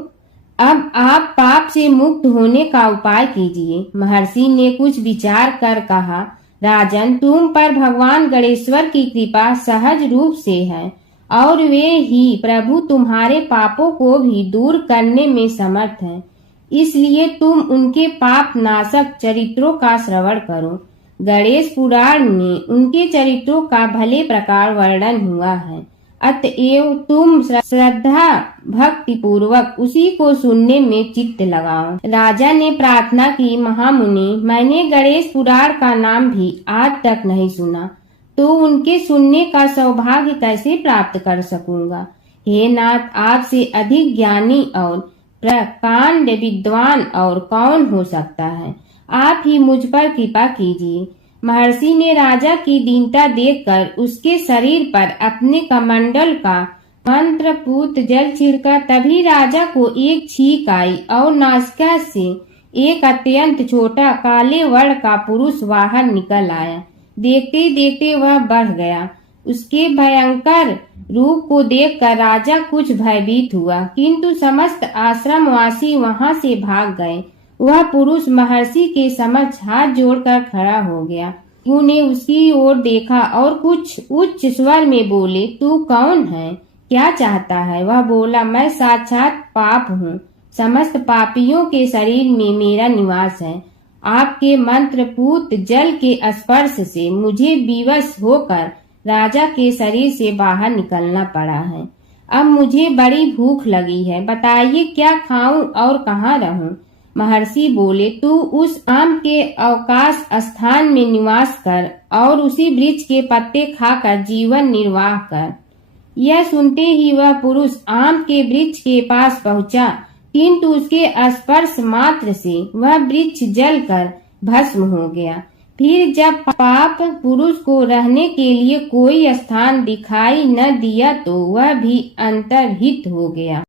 अब आप पाप से मुक्त होने का उपाय कीजिए। महर्षि ने कुछ विचार कर कहा, राजन, तुम पर भगवान गणेश्वर की कृपा सहज रूप से है और वे ही प्रभु तुम्हारे पापों को भी दूर करने में समर्थ हैं। इसलिए तुम उनके पाप नाशक चरित्रों का श्रवण करो। गणेश पुराण में उनके चरित्रों का भले प्रकार वर्णन हुआ है, अतएव तुम श्रद्धा भक्ति पूर्वक उसी को सुनने में चित्त लगाओ। राजा ने प्रार्थना की, महामुनि, मैंने गणेश पुराण का नाम भी आज तक नहीं सुना, तो उनके सुनने का सौभाग्य कैसे प्राप्त कर सकूंगा? हे नाथ, आपसे अधिक ज्ञानी और प्रकांड विद्वान और कौन हो सकता है? आप ही मुझ पर कृपा कीजिए। महर्षि ने राजा की दीनता देखकर उसके शरीर पर अपने कमंडल का मंत्रपूत जल छिड़का। तभी राजा को एक छींक आई और नासिका से एक अत्यंत छोटा काले वर्ण का पुरुष बाहर निकल आया। देखते देखते वह बढ़ गया। उसके भयंकर रूप को देखकर राजा कुछ भयभीत हुआ, किंतु समस्त आश्रमवासी वहां से भाग गए। वह पुरुष महर्षि के समक्ष हाथ जोड़कर खड़ा हो गया। उन्हें उसकी ओर देखा और कुछ उच्च स्वर में बोले, तू कौन है, क्या चाहता है? वह बोला, मैं साक्षात पाप हूँ। समस्त पापियों के शरीर में मेरा निवास है। आपके मंत्रपूत जल के स्पर्श से मुझे विवश होकर राजा के शरीर से बाहर निकलना पड़ा है। अब मुझे बड़ी भूख लगी है, बताइए क्या खाऊं और कहाँ रहूं? महर्षि बोले, तू उस आम के अवकाश स्थान में निवास कर और उसी वृक्ष के पत्ते खाकर जीवन निर्वाह कर। यह सुनते ही वह पुरुष आम के वृक्ष के पास पहुंचा, किंतु उसके स्पर्श मात्र से वह वृक्ष जलकर भस्म हो गया। फिर जब पाप पुरुष को रहने के लिए कोई स्थान दिखाई न दिया तो वह भी अंतर्हित हो गया।